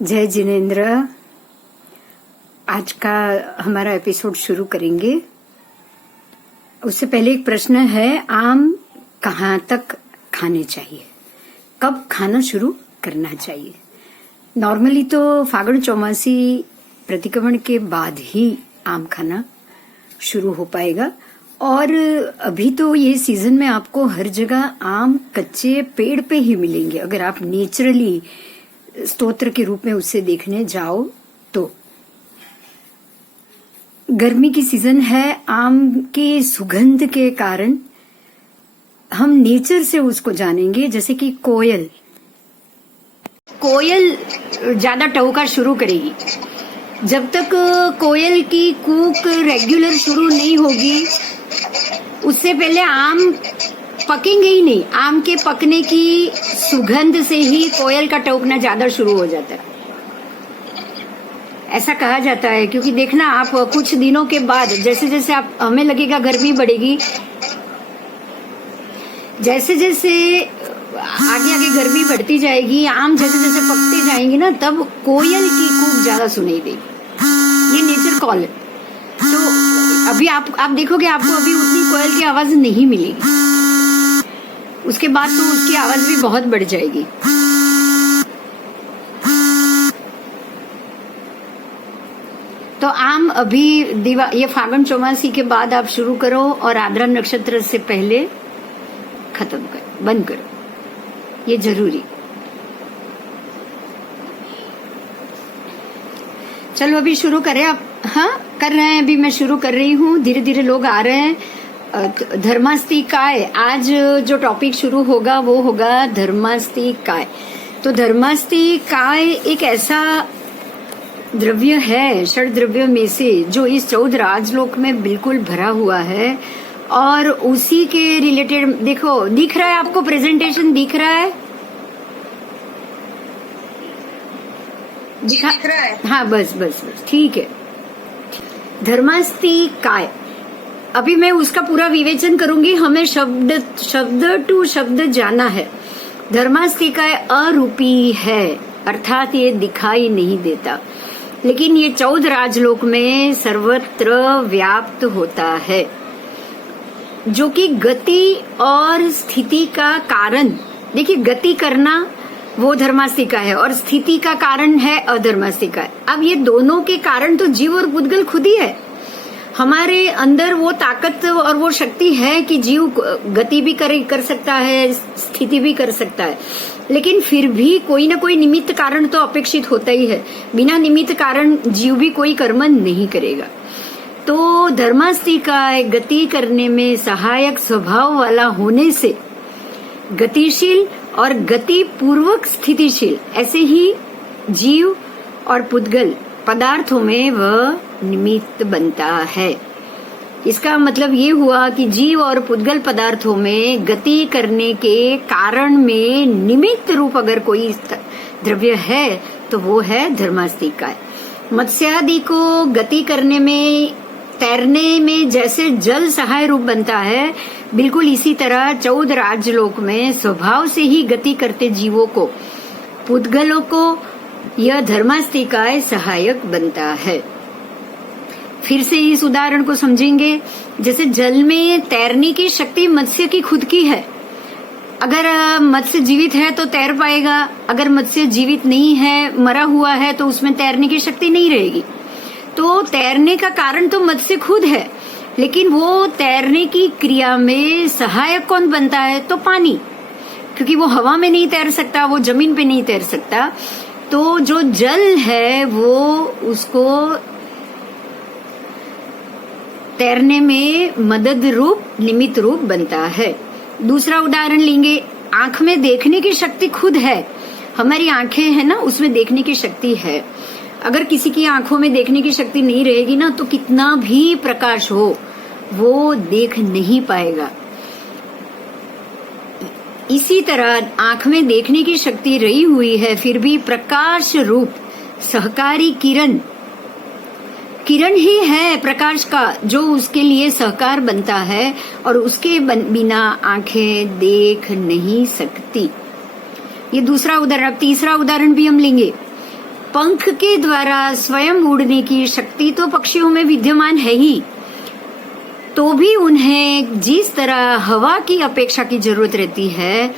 जय जिनेन्द्र। आज का हमारा एपिसोड शुरू करेंगे। उससे पहले एक प्रश्न है, आम कहाँ तक खाने चाहिए, कब खाना शुरू करना चाहिए? नॉर्मली तो फागुन चौमासी प्रतिक्रमण के बाद ही आम खाना शुरू हो पाएगा, और अभी तो ये सीजन में आपको हर जगह आम कच्चे पेड़ पे ही मिलेंगे अगर आप नेचुरली स्तोत्र के रूप में उसे देखने जाओ तो। गर्मी की सीजन है, आम के सुगंध के कारण हम नेचर से उसको जानेंगे। जैसे कि कोयल ज्यादा टहुका शुरू करेगी। जब तक कोयल की कूक रेगुलर शुरू नहीं होगी उससे पहले आम पकेंगे ही नहीं। आम के पकने की सुगंध से ही कोयल का टहकना ज्यादा शुरू हो जाता है, ऐसा कहा जाता है। क्योंकि देखना आप कुछ दिनों के बाद जैसे जैसे आप हमें लगेगा गर्मी बढ़ेगी, जैसे जैसे आगे आगे गर्मी बढ़ती जाएगी, आम जैसे जैसे पकते जाएंगे ना, तब कोयल की कूक ज्यादा सुनाई देगी। ये नेचर कॉल है। तो अभी आप देखोगे आपको अभी उतनी कोयल की आवाज नहीं मिलेगी, उसके बाद तो उसकी आवाज भी बहुत बढ़ जाएगी। तो आम अभी ये फागुन चौमासी के बाद आप शुरू करो और आद्रा नक्षत्र से पहले खत्म करो, बंद करो, ये जरूरी। चलो अभी शुरू करें आप। हाँ, कर रहे हैं, अभी मैं शुरू कर रही हूँ, धीरे धीरे लोग आ रहे हैं। धर्मास्तिकाय, आज जो टॉपिक शुरू होगा वो होगा धर्मास्तिकाय। तो धर्मास्तिकाय एक ऐसा द्रव्य है षड द्रव्य में से जो इस 14 राजलोक में बिल्कुल भरा हुआ है, और उसी के रिलेटेड देखो, दिख रहा है आपको? प्रेजेंटेशन दिख रहा है? दिख रहा है? हाँ, बस ठीक है। धर्मास्तिकाय, अभी मैं उसका पूरा विवेचन करूंगी। हमें शब्द टू शब्द जाना है। धर्मास्तिकाय अरूपी है, अर्थात ये दिखाई नहीं देता, लेकिन ये 14 राजलोक में सर्वत्र व्याप्त होता है, जो कि गति और स्थिति का कारण। देखिए, गति करना वो धर्मास्तिका है और स्थिति का कारण है अधर्मास्तिका। अब ये दोनों के कारण तो जीव और पुद्गल खुद ही है। हमारे अंदर वो ताकत और वो शक्ति है कि जीव गति भी कर सकता है, स्थिति भी कर सकता है, लेकिन फिर भी कोई ना कोई निमित्त कारण तो अपेक्षित होता ही है। बिना निमित्त कारण जीव भी कोई कर्म नहीं करेगा। तो धर्मास्तिकाय गति करने में सहायक स्वभाव वाला होने से गतिशील और गति पूर्वक स्थितिशील, ऐसे ही जीव और पुद्गल पदार्थों में वह निमित्त बनता है। इसका मतलब ये हुआ कि जीव और पुद्गल पदार्थों में गति करने के कारण में निमित्त रूप अगर कोई द्रव्य है तो वो है धर्मास्तिकाय। मत्स्यादि को गति करने में, तैरने में जैसे जल सहाय रूप बनता है, बिल्कुल इसी तरह 14 राजलोक में स्वभाव से ही गति करते जीवों को, पुद्गलों को यह धर्मास्तिकाय सहायक बनता है। फिर से इस उदाहरण को समझेंगे। जैसे जल में तैरने की शक्ति मत्स्य की खुद की है। अगर मत्स्य जीवित है तो तैर पाएगा, अगर मत्स्य जीवित नहीं है, मरा हुआ है, तो उसमें तैरने की शक्ति नहीं रहेगी। तो तैरने का कारण तो मत्स्य खुद है, लेकिन वो तैरने की क्रिया में सहायक कौन बनता है? तो पानी, क्योंकि वो हवा में नहीं तैर सकता, वो जमीन पे नहीं तैर सकता। तो जो जल है वो उसको तैरने में मदद रूप, निमित्त रूप बनता है। दूसरा उदाहरण लेंगे। आंख में देखने की शक्ति खुद है, हमारी आंखें है ना, उसमें देखने की शक्ति है। अगर किसी की आंखों में देखने की शक्ति नहीं रहेगी ना, तो कितना भी प्रकाश हो वो देख नहीं पाएगा। इसी तरह आंख में देखने की शक्ति रही हुई है, फिर भी प्रकाश रूप सहकारी किरण ही है प्रकाश का, जो उसके लिए सहकार बनता है, और उसके बिना आंखें देख नहीं सकती। ये दूसरा उदाहरण। अब तीसरा उदाहरण भी हम लेंगे। पंख के द्वारा स्वयं उड़ने की शक्ति तो पक्षियों में विद्यमान है ही, तो भी उन्हें जिस तरह हवा की अपेक्षा की जरूरत रहती है,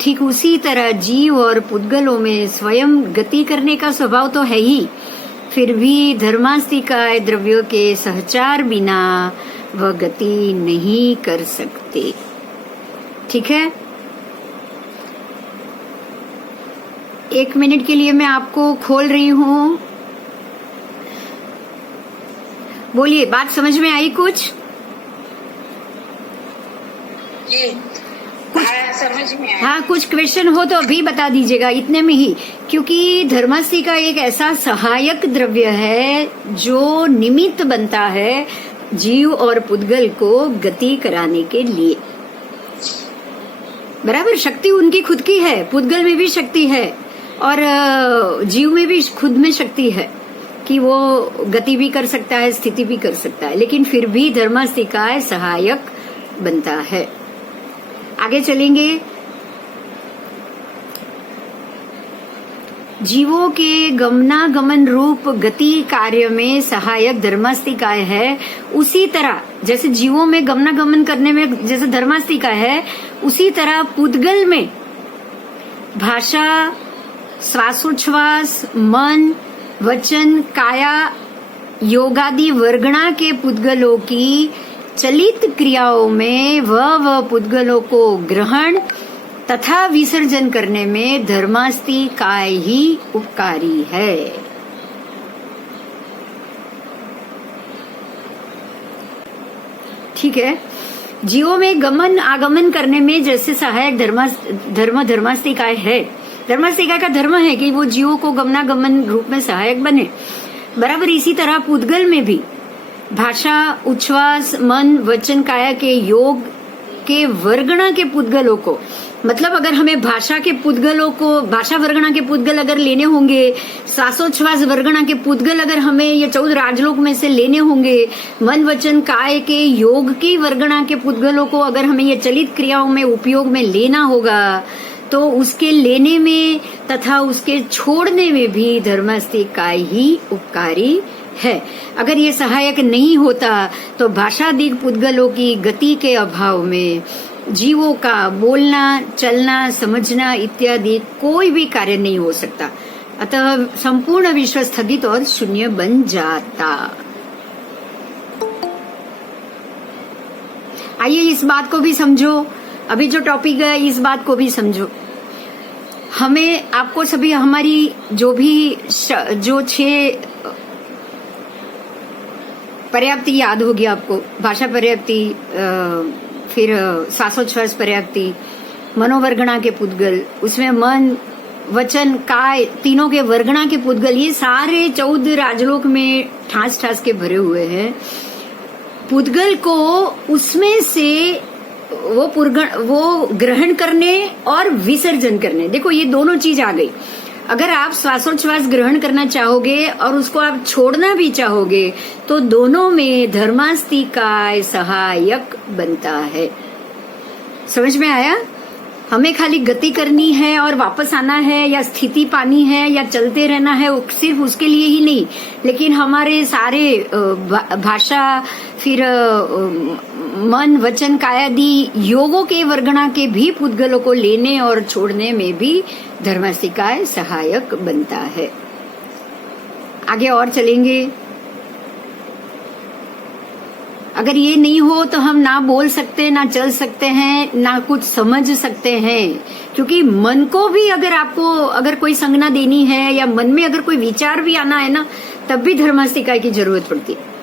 ठीक उसी तरह जीव और पुद्गलों में स्वयं गति करने का स्वभाव तो है ही, फिर भी धर्मास्तिकाय द्रव्यों के सहचार बिना वह गति नहीं कर सकते। ठीक है, 1 मिनट के लिए मैं आपको खोल रही हूँ। बोलिए, बात समझ में आई कुछ? समझ में आया। हाँ, कुछ क्वेश्चन हो तो अभी बता दीजिएगा, इतने में ही, क्योंकि धर्मास्तिका एक ऐसा सहायक द्रव्य है जो निमित्त बनता है जीव और पुद्गल को गति कराने के लिए। बराबर, शक्ति उनकी खुद की है, पुद्गल में भी शक्ति है और जीव में भी खुद में शक्ति है कि वो गति भी कर सकता है, स्थिति भी कर सकता है, लेकिन फिर भी धर्मास्तिका सहायक बनता है। आगे चलेंगे। जीवों के गमनागमन रूप गति कार्य में सहायक धर्मास्तिका है। उसी तरह जैसे जीवों में गमनागमन करने में जैसे धर्मास्तिका है, उसी तरह पुद्गल में भाषा, श्वासोच्छ्वास, मन, वचन, काया, योगादि वर्गणा के पुद्गलों की चलित क्रियाओं में वह पुद्गलों को ग्रहण तथा विसर्जन करने में धर्मास्तिका ही उपकारी है। ठीक है, जीवों में गमन आगमन करने में जैसे सहायक धर्मास्तिका है। धर्मास्तिका का धर्म है कि वो जीवों को गमनागमन रूप में सहायक बने। बराबर इसी तरह पुद्गल में भी भाषा, उच्छ्वास, मन, वचन, काया के योग के वर्गणा के पुद्गलों को, मतलब अगर हमें भाषा के पुद्गलों को, भाषा वर्गणा के पुद्गल अगर लेने होंगे, श्वासोच्छ्वास वर्गणा के पुद्गल अगर हमें ये 14 राजलोक में से लेने होंगे, मन, वचन, काय के योग की वर्गणा के पुद्गलों को अगर हमें ये चलित क्रियाओं में उपयोग में लेना होगा, तो उसके लेने में तथा उसके छोड़ने में भी धर्मास्तिका ही उपकारी है। अगर ये सहायक नहीं होता तो भाषादिक पुद्गलों की गति के अभाव में जीवों का बोलना, चलना, समझना इत्यादि कोई भी कार्य नहीं हो सकता। अतः संपूर्ण विश्व स्थगित और शून्य बन जाता। आइए इस बात को भी समझो, अभी जो टॉपिक है इस बात को भी समझो। हमें, आपको सभी, हमारी जो 6 पर्याप्ति याद होगी आपको। भाषा पर्याप्ति, फिर श्वासोच्छ्वास पर्याप्ति, मनोवर्गणा के पुद्गल, उसमें मन, वचन, काय तीनों के वर्गणा के पुद्गल, ये सारे 14 राजलोक में ठास ठास के भरे हुए हैं। पुद्गल को उसमें से वो ग्रहण करने और विसर्जन करने, देखो ये दोनों चीज आ गई। अगर आप श्वासोच्छ्वास ग्रहण करना चाहोगे और उसको आप छोड़ना भी चाहोगे, तो दोनों में धर्मास्तिका सहायक बनता है। समझ में आया? हमें खाली गति करनी है और वापस आना है, या स्थिति पानी है, या चलते रहना है, सिर्फ उसके लिए ही नहीं, लेकिन हमारे सारे भाषा, फिर मन, वचन, कायादि योगों के वर्गणा के भी पुद्गलों को लेने और छोड़ने में भी धर्मास्तिका सहायक बनता है। आगे और चलेंगे। अगर ये नहीं हो तो हम ना बोल सकते, ना चल सकते हैं, ना कुछ समझ सकते हैं, क्योंकि मन को भी अगर कोई संज्ञा देनी है या मन में अगर कोई विचार भी आना है ना, तब भी धर्मास्तिका की जरूरत पड़ती है।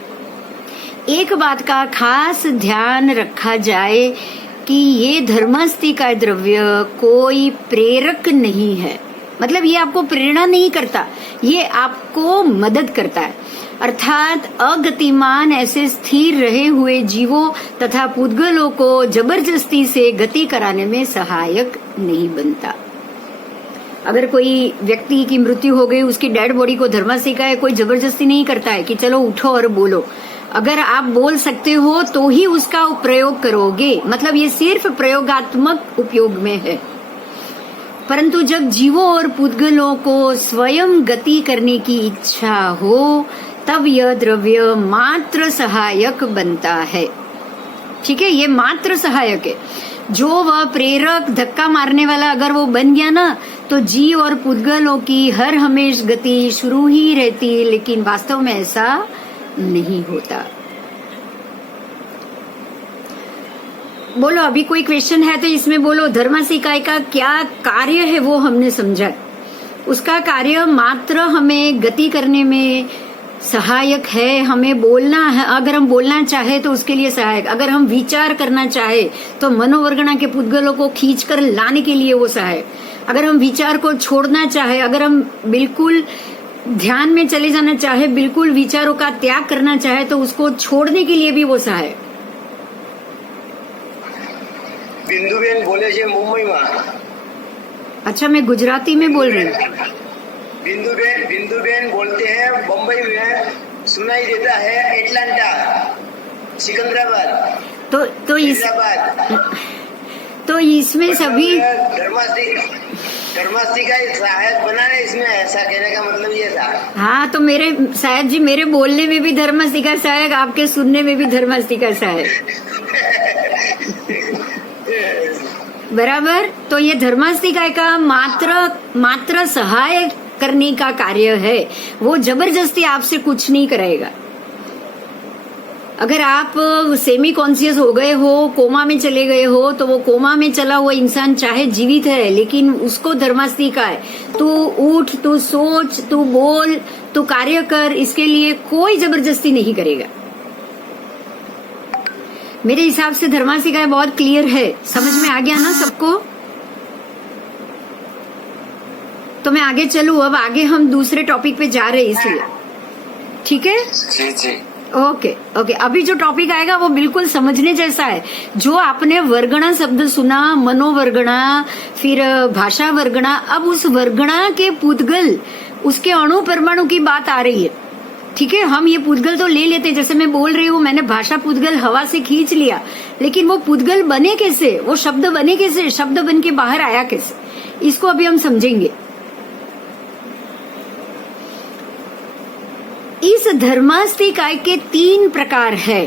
एक बात का खास ध्यान रखा जाए कि ये धर्मास्तिका द्रव्य कोई प्रेरक नहीं है, मतलब ये आपको प्रेरणा नहीं करता, ये आपको मदद करता है। अर्थात अगतिमान ऐसे स्थिर रहे हुए जीवों तथा पुद्गलों को जबरदस्ती से गति कराने में सहायक नहीं बनता। अगर कोई व्यक्ति की मृत्यु हो गई, उसकी डेड बॉडी को धर्मास्तिका कोई जबरदस्ती नहीं करता है कि चलो उठो और बोलो। अगर आप बोल सकते हो तो ही उसका प्रयोग करोगे, मतलब ये सिर्फ प्रयोगात्मक उपयोग में है। परंतु जब जीवों और पुद्गलों को स्वयं गति करने की इच्छा हो तब यह द्रव्य मात्र सहायक बनता है। ठीक है, ये मात्र सहायक है। जो वह प्रेरक धक्का मारने वाला अगर वो बन गया ना तो जीव और पुद्गलों की हर हमेश गति शुरू ही रहती, लेकिन वास्तव में ऐसा नहीं होता। बोलो, अभी कोई क्वेश्चन है तो इसमें बोलो। धर्मासिकाय का क्या कार्य है वो हमने समझा। उसका कार्य मात्र हमें गति करने में सहायक है। हमें बोलना है, अगर हम बोलना चाहे तो उसके लिए सहायक। अगर हम विचार करना चाहे तो मनोवर्गणा के पुद्गलों को खींचकर लाने के लिए वो सहायक। अगर हम विचार को छोड़ना चाहे, अगर हम बिल्कुल ध्यान में चले जाना चाहे, बिल्कुल विचारों का त्याग करना चाहे तो उसको छोड़ने के लिए भी वो सहायक। बिंदुबेन बोले छे मुंबई में। अच्छा, मैं गुजराती में बोल रही हूँ। बिंदुबेन बोलते हैं बम्बई में, सुनाई देता है एटलांटा, सिकंदराबाद। तो इसमें सभी धर्मास्ती का सहायक बना है इसमें, ऐसा कहने का मतलब ये था। हाँ, तो मेरे साहब जी, मेरे बोलने में भी धर्मास्ती का सहायक, आपके सुनने में भी धर्मास्ती का सहायक। बराबर। तो ये धर्मास्तिकाय का मात्र सहायक करने का कार्य है। वो जबरदस्ती आपसे कुछ नहीं कराएगा। अगर आप सेमी कॉन्शियस हो गए हो, कोमा में चले गए हो, तो वो कोमा में चला हुआ इंसान चाहे जीवित है, लेकिन उसको धर्मास्तिकाय, तू उठ, तू सोच, तू बोल, तू कार्य कर, इसके लिए कोई जबरदस्ती नहीं करेगा। मेरे हिसाब से धर्मास्तिकाय बहुत क्लियर है। समझ में आ गया ना सबको? तो मैं आगे चलूं। अब आगे हम दूसरे टॉपिक पे जा रहे हैं, इसलिए ठीक है। जी जी, ओके। अभी जो टॉपिक आएगा वो बिल्कुल समझने जैसा है। जो आपने वर्गणा शब्द सुना, मनोवर्गणा, फिर भाषा वर्गणा, अब उस वर्गणा के पुद्गल, उसके अणु परमाणु की बात आ रही है। ठीक है, हम ये पुद्गल तो ले लेते, जैसे मैं बोल रही हूँ, मैंने भाषा पुद्गल हवा से खींच लिया, लेकिन वो पुद्गल बने कैसे, वो शब्द बने कैसे, शब्द बन के बाहर आया कैसे, इसको अभी हम समझेंगे। इस धर्मास्तिकाय के 3 प्रकार है।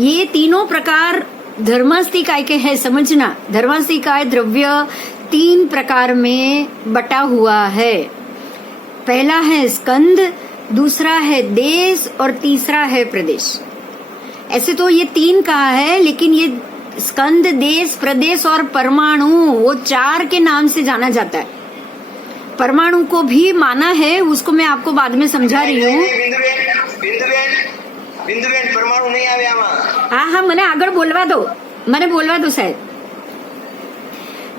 ये तीनों प्रकार धर्मास्तिकाय के है, समझना। धर्मास्तिकाय द्रव्य 3 प्रकार में बटा हुआ है। पहला है स्कंद, दूसरा है देश और तीसरा है प्रदेश। ऐसे तो ये 3 कहा है, लेकिन ये स्कंद, देश, प्रदेश और परमाणु, वो 4 के नाम से जाना जाता है। परमाणु को भी माना है, उसको मैं आपको बाद में समझा रही हूँ। बिंदुबेन परमाणु नहीं आवे आमा। हाँ, मैंने आगे बोलवा दो शायद।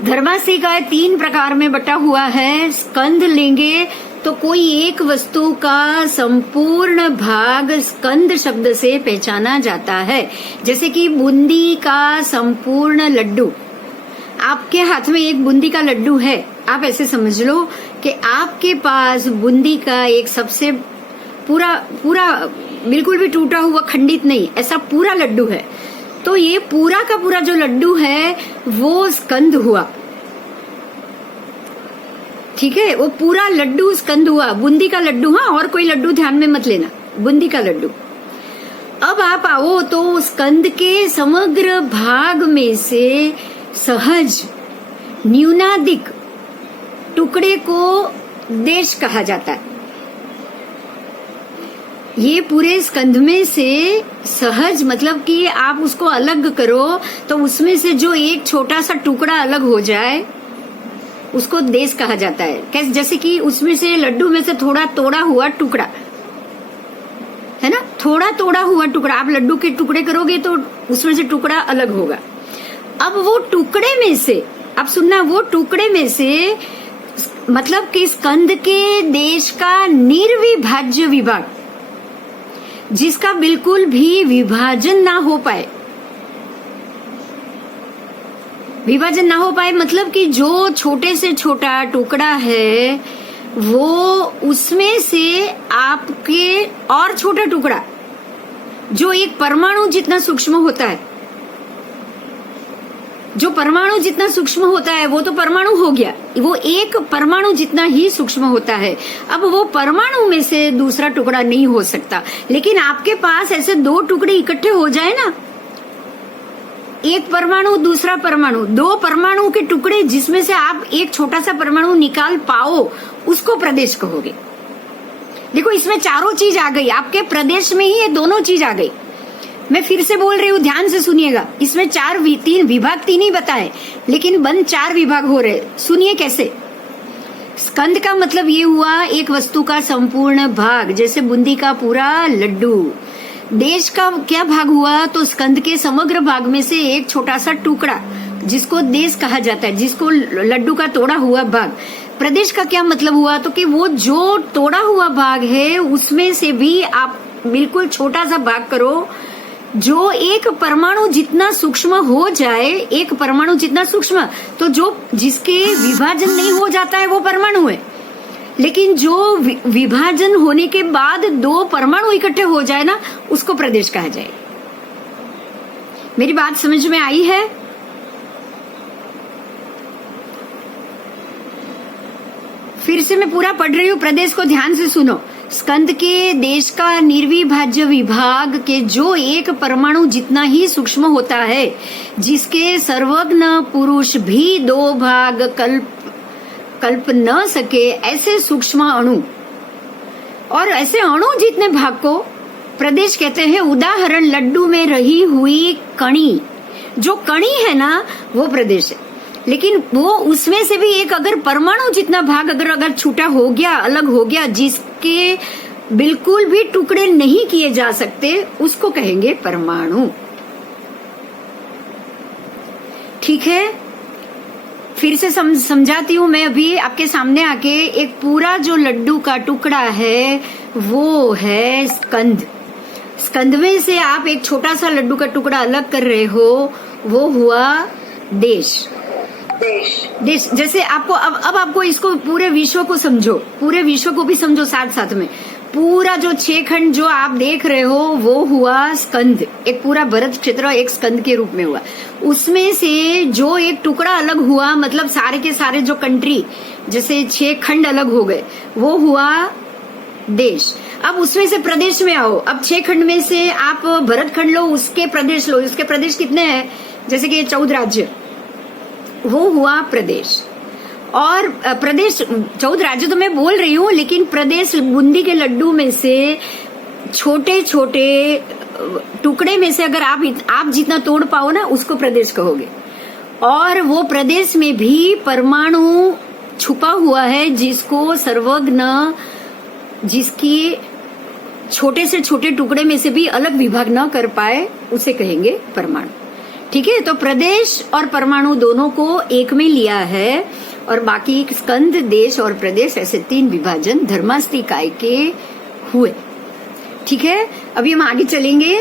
धर्मास्तिकाय 3 प्रकार में बटा हुआ है। स्कंद लेंगे तो कोई एक वस्तु का संपूर्ण भाग स्कंद शब्द से पहचाना जाता है। जैसे कि बूंदी का संपूर्ण लड्डू। आपके हाथ में एक बूंदी का लड्डू है, आप ऐसे समझ लो कि आपके पास बूंदी का एक सबसे पूरा बिल्कुल भी टूटा हुआ, खंडित नहीं, ऐसा पूरा लड्डू है। तो ये पूरा का पूरा जो लड्डू है वो स्कंद हुआ। ठीक है, वो पूरा लड्डू स्कंद हुआ, बूंदी का लड्डू। हाँ, और कोई लड्डू ध्यान में मत लेना, बूंदी का लड्डू। अब आप आओ तो स्कंद के समग्र भाग में से सहज न्यूनाधिक टुकड़े को देश कहा जाता है। ये पूरे स्कंद में से सहज मतलब कि आप उसको अलग करो तो उसमें से जो एक छोटा सा टुकड़ा अलग हो जाए उसको देश कहा जाता है। कैसे? जैसे कि उसमें से लड्डू में से थोड़ा तोड़ा हुआ टुकड़ा है ना, थोड़ा तोड़ा हुआ टुकड़ा आप लड्डू के टुकड़े करोगे तो उसमें से टुकड़ा अलग होगा। अब वो टुकड़े में से, अब सुनना, वो टुकड़े में से मतलब कि स्कंद के देश का निर्विभाज्य विभाग, जिसका बिल्कुल भी विभाजन ना हो पाए। विभाजन ना हो पाए मतलब कि जो छोटे से छोटा टुकड़ा है वो उसमें से आपके और छोटा टुकड़ा जो एक परमाणु जितना सूक्ष्म होता है जो परमाणु जितना सूक्ष्म होता है वो तो परमाणु हो गया, वो एक परमाणु जितना ही सूक्ष्म होता है। अब वो परमाणु में से दूसरा टुकड़ा नहीं हो सकता, लेकिन आपके पास ऐसे दो टुकड़े इकट्ठे हो जाए ना, एक परमाणु दूसरा परमाणु, दो परमाणु के टुकड़े जिसमें से आप एक छोटा सा परमाणु निकाल पाओ, उसको प्रदेश कहोगे। देखो इसमें चारों चीज आ गई, आपके प्रदेश में ही ये दोनों चीज आ गई। मैं फिर से बोल रही हूँ, ध्यान से सुनिएगा। इसमें तीन विभाग तीन ही बताए, लेकिन बंद 4 विभाग हो रहे। सुनिए कैसे। स्कंद का मतलब ये हुआ एक वस्तु का संपूर्ण भाग, जैसे बूंदी का पूरा लड्डू। देश का क्या भाग हुआ, तो स्कंद के समग्र भाग में से एक छोटा सा टुकड़ा जिसको देश कहा जाता है, जिसको लड्डू का तोड़ा हुआ भाग। प्रदेश का क्या मतलब हुआ, तो कि वो जो तोड़ा हुआ भाग है उसमें से भी आप बिल्कुल छोटा सा भाग करो, जो एक परमाणु जितना सूक्ष्म हो जाए, एक परमाणु जितना सूक्ष्म, तो जो जिसके विभाजन नहीं हो जाता है वो परमाणु है। लेकिन जो विभाजन होने के बाद 2 परमाणु इकट्ठे हो जाए ना, उसको प्रदेश कहा जाए। मेरी बात समझ में आई है? फिर से मैं पूरा पढ़ रही हूँ, प्रदेश को ध्यान से सुनो। स्कंद के देश का निर्विभाज्य विभाग के जो एक परमाणु जितना ही सूक्ष्म होता है, जिसके सर्वज्ञ पुरुष भी 2 भाग कल्प न सके, ऐसे सूक्ष्म अणु और ऐसे अणु जितने भाग को प्रदेश कहते हैं। उदाहरण लड्डू में रही हुई कणी, जो कणी है ना वो प्रदेश है। लेकिन वो उसमें से भी एक अगर परमाणु जितना भाग अगर छूटा हो गया, अलग हो गया, जिसके बिल्कुल भी टुकड़े नहीं किए जा सकते, उसको कहेंगे परमाणु। ठीक है, फिर से समझाती हूँ मैं अभी आपके सामने आके। एक पूरा जो लड्डू का टुकड़ा है वो है स्कंद। स्कंद में से आप एक छोटा सा लड्डू का टुकड़ा अलग कर रहे हो, वो हुआ देश। जैसे आपको अब आपको इसको पूरे विश्व को समझो, पूरे विश्व को भी समझो साथ साथ में। पूरा जो 6 खंड जो आप देख रहे हो वो हुआ स्कंद, एक पूरा भरत क्षेत्र एक स्कंद के रूप में हुआ। उसमें से जो एक टुकड़ा अलग हुआ, मतलब सारे के सारे जो कंट्री जैसे 6 खंड अलग हो गए, वो हुआ देश। अब उसमें से प्रदेश में आओ। अब 6 खंड में से आप भरत खंड लो, उसके प्रदेश लो। उसके प्रदेश कितने हैं, जैसे कि 14 राज्य, वो हुआ प्रदेश। और प्रदेश 14 राज्य तो मैं बोल रही हूँ, लेकिन प्रदेश बूंदी के लड्डू में से छोटे छोटे टुकड़े में से अगर आप जितना तोड़ पाओ ना, उसको प्रदेश कहोगे। और वो प्रदेश में भी परमाणु छुपा हुआ है, जिसको सर्वज्ञ, जिसकी छोटे से छोटे टुकड़े में से भी अलग विभाग न कर पाए, उसे कहेंगे परमाणु। ठीक है, तो प्रदेश और परमाणु दोनों को एक में लिया है, और बाकी स्कंद, देश और प्रदेश ऐसे 3 विभाजन धर्मास्तिकाय के हुए। ठीक है, अभी हम आगे चलेंगे।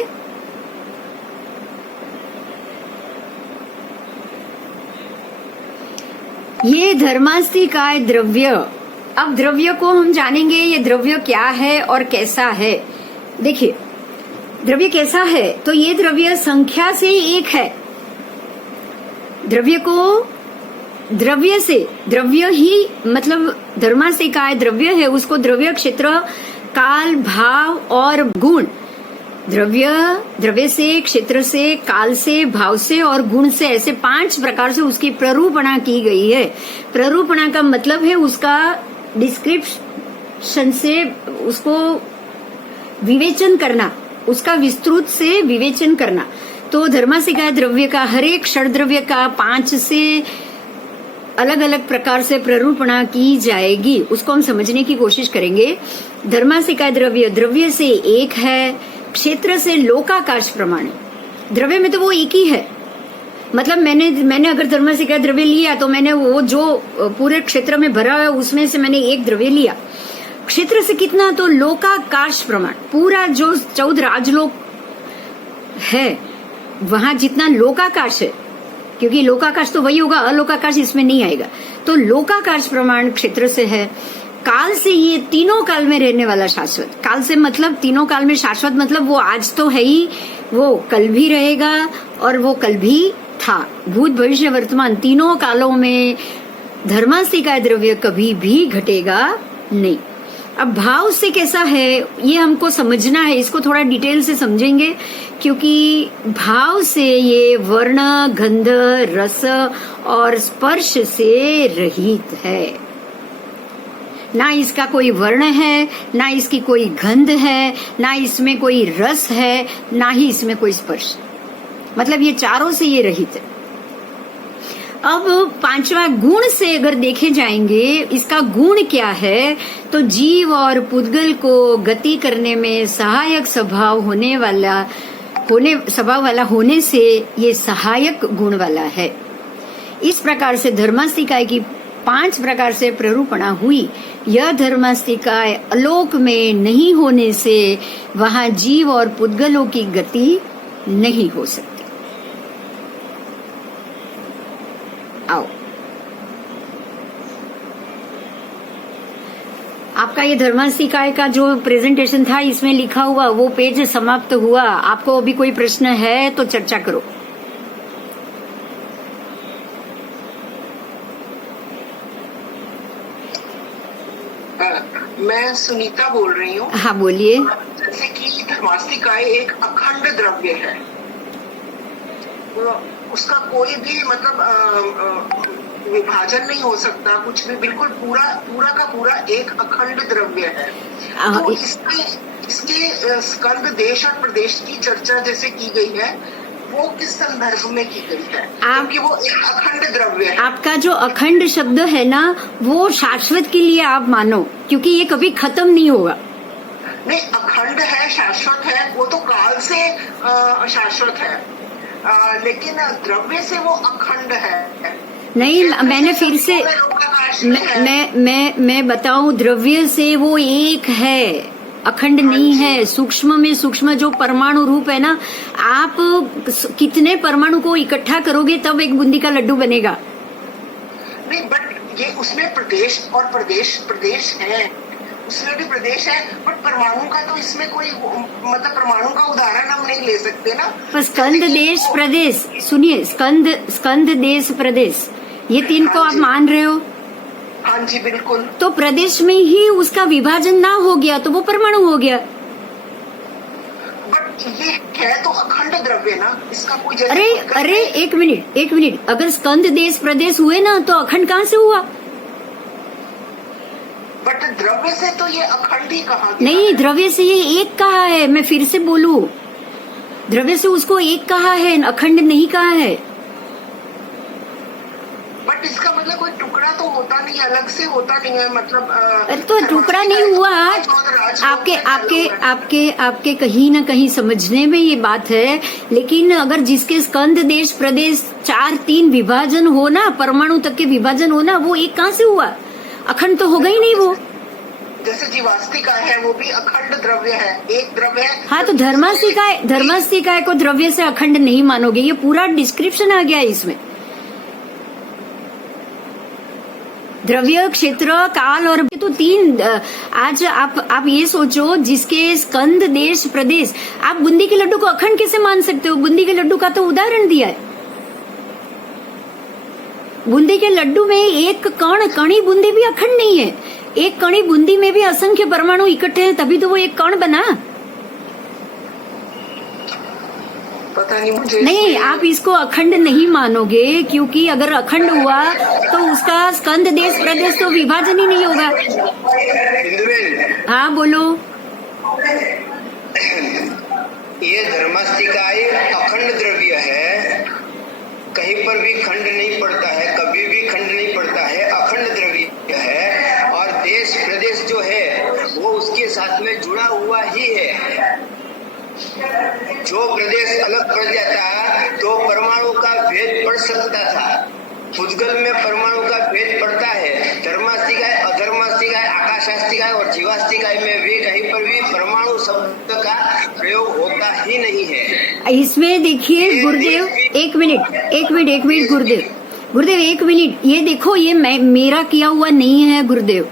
ये धर्मास्तिकाय द्रव्य। अब द्रव्य को हम जानेंगे, ये द्रव्य क्या है और कैसा है। देखिए द्रव्य कैसा है, तो ये द्रव्य संख्या से एक है। द्रव्य को द्रव्य से, द्रव्य ही मतलब धर्मास्तिकाय द्रव्य है, उसको द्रव्य, क्षेत्र, काल, भाव और गुण। द्रव्य से, क्षेत्र से, काल से, भाव से और गुण से, ऐसे 5 प्रकार से उसकी प्ररूपणा की गई है। प्ररूपणा का मतलब है उसका डिस्क्रिप्शन से उसको विवेचन करना, उसका विस्तृत से विवेचन करना। तो धर्मास्तिकाय द्रव्य का हर एक षड्द्रव्य का 5 से अलग अलग प्रकार से प्ररूपणा की जाएगी, उसको हम समझने की कोशिश करेंगे। धर्मास्तिकाय द्रव्य, द्रव्य से एक है, क्षेत्र से लोकाकाश प्रमाण। द्रव्य में तो वो एक ही है, मतलब मैंने अगर धर्मास्तिकाय द्रव्य लिया तो मैंने वो जो पूरे क्षेत्र में भरा है उसमें से मैंने एक द्रव्य लिया। क्षेत्र से कितना, तो लोकाकाश प्रमाण, पूरा जो 14 राजलोक है वहां जितना लोकाकाश है, क्योंकि लोकाकाश तो वही होगा, अलोकाकाश इसमें नहीं आएगा, तो लोकाकाश प्रमाण क्षेत्र से है। काल से, ये तीनों काल में रहने वाला शाश्वत। काल से मतलब तीनों काल में शाश्वत, मतलब वो आज तो है ही, वो कल भी रहेगा और वो कल भी हाँ, भूत भविष्य वर्तमान तीनों कालों में धर्मास्तिकाय द्रव्य कभी भी घटेगा नहीं। अब भाव से कैसा है ये हमको समझना है, इसको थोड़ा डिटेल से समझेंगे, क्योंकि भाव से ये वर्ण, गंध, रस और स्पर्श से रहित है। ना इसका कोई वर्ण है, ना इसकी कोई गंध है, ना इसमें कोई रस है, ना ही इसमें कोई स्पर्श, मतलब ये चारों से ये रहित है। अब पांचवा गुण से अगर देखे जाएंगे, इसका गुण क्या है, तो जीव और पुद्गल को गति करने में सहायक स्वभाव वाला होने से ये सहायक गुण वाला है। इस प्रकार से धर्मास्तिकाय की 5 प्रकार से प्ररूपणा हुई। यह धर्मास्तिकाय अलोक में नहीं होने से वहां जीव और पुद्गलों की गति नहीं हो सकती। आओ, आपका ये धर्मास्तिकाय का जो प्रेजेंटेशन था इसमें लिखा हुआ वो पेज समाप्त हुआ। आपको अभी कोई प्रश्न है तो चर्चा करो। मैं सुनीता बोल रही हूँ। हाँ बोलिए। जैसे कि धर्मास्तिकाय एक अखंड द्रव्य है, उसका कोई भी मतलब विभाजन नहीं हो सकता, कुछ भी, बिल्कुल पूरा का पूरा एक अखंड द्रव्य है। तो इसके स्कंद, देश और प्रदेश की चर्चा जैसे की गई है वो किस संदर्भ में की गई है? क्योंकि वो एक अखंड द्रव्य है। आपका जो अखंड शब्द है ना वो शाश्वत के लिए आप मानो, क्योंकि ये कभी खत्म नहीं होगा। नहीं, अखंड है, शाश्वत है, वो तो काल से शाश्वत है, लेकिन द्रव्य से वो अखंड है। नहीं, मैंने फिर से मैं बताऊं, द्रव्य से वो एक है, अखंड नहीं है। सूक्ष्म में सूक्ष्म जो परमाणु रूप है ना, आप कितने परमाणु को इकट्ठा करोगे तब एक बूंदी का लड्डू बनेगा। नहीं, बट ये उसमें प्रदेश और प्रदेश है, उसमें भी प्रदेश है, बट परमाणु का तो इसमें कोई मतलब परमाणु का उदाहरण हम नहीं ले सकते ना। पर स्कंद, देश, प्रदेश, सुनिए, स्कंद, देश, प्रदेश, ये 3 को आप मान रहे हो? हाँ जी, बिल्कुल। तो प्रदेश में ही उसका विभाजन ना हो गया तो वो परमाणु हो गया। बट ये है तो अखंड द्रव्य ना, इसका कोई अरे एक मिनट, अगर स्कंद, देश, प्रदेश हुए ना तो अखंड कहाँ से हुआ? बट द्रव्य से तो ये अखंड ही कहा गया। नहीं, द्रव्य से ये एक कहा है, मैं फिर से बोलूं, द्रव्य से उसको एक कहा है, अखंड नहीं कहा है। बट इसका मतलब कोई टुकड़ा तो होता नहीं, अलग से होता नहीं है, मतलब तो टुकड़ा नहीं हुआ। आपके कहीं ना कहीं समझने में ये बात है, लेकिन अगर जिसके स्कंद, देश, प्रदेश 4-3 विभाजन हो ना, परमाणु तक के विभाजन हो ना, वो एक कहाँ से हुआ? अखंड तो होगा ही नहीं वो। जैसे जीवास्तिकाय है वो भी अखंड द्रव्य है, एक द्रव्य है। हाँ, तो धर्मास्तिकाय को द्रव्य से अखंड नहीं मानोगे, ये पूरा डिस्क्रिप्शन आ गया इसमें। द्रव्य, क्षेत्र, काल और तो 3। आज आप ये सोचो, जिसके स्कंद, देश, प्रदेश, आप बूंदी के लड्डू को अखंड कैसे मान सकते हो? बूंदी के लड्डू का तो उदाहरण दिया है। बूंदी के लड्डू में एक कणी बूंदी भी अखंड नहीं है। एक कणी बूंदी में भी असंख्य परमाणु इकट्ठे हैं, तभी तो वो एक कण बना। पता नहीं मुझे। नहीं, आप इसको अखंड नहीं मानोगे, क्योंकि अगर अखंड हुआ तो उसका स्कंद, देश, प्रदेश तो विभाजन ही नहीं होगा। हाँ बोलो। ये धर्मास्तिकाय अखंड द्रव्य है, कहीं पर भी खंड नहीं पड़ता है, कभी भी खंड नहीं पड़ता है, अखंड द्रव्य है। और देश प्रदेश जो है वो उसके साथ में जुड़ा हुआ ही है। जो प्रदेश अलग पड़ जाता तो परमाणु का भेद पड़ सकता था। पुद्गल में परमाणु का भेद पड़ता है। धर्मास्तिकाय, अधर्मास्तिकाय, आकाशास्तिकाय और जीवास्तिकाय में भी कहीं पर भी परमाणु शब्द का प्रयोग होता ही नहीं है। इसमें देखिए गुरुदेव, एक मिनट गुरुदेव, एक मिनट, ये देखो, ये मेरा किया हुआ नहीं है गुरुदेव,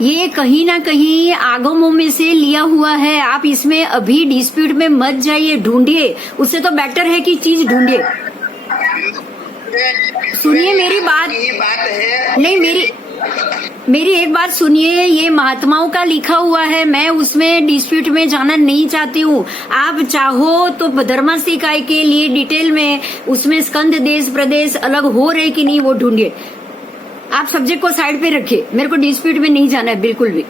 ये कहीं ना कहीं आगमों में से लिया हुआ है। आप इसमें अभी डिस्प्यूट में मत जाइए, ढूंढिए, उससे तो बेटर है कि चीज ढूंढिए। सुनिए मेरी बात, की बात है। नहीं मेरी एक बात सुनिए, ये महात्माओं का लिखा हुआ है, मैं उसमें डिस्प्यूट में जाना नहीं चाहती हूँ। आप चाहो तो धर्मास्तिकाय के लिए डिटेल में उसमें स्कंद देश प्रदेश अलग हो रहे कि नहीं वो ढूंढिए। आप सब्जेक्ट को साइड पे रखिए, मेरे को डिस्प्यूट में नहीं जाना है बिल्कुल भी।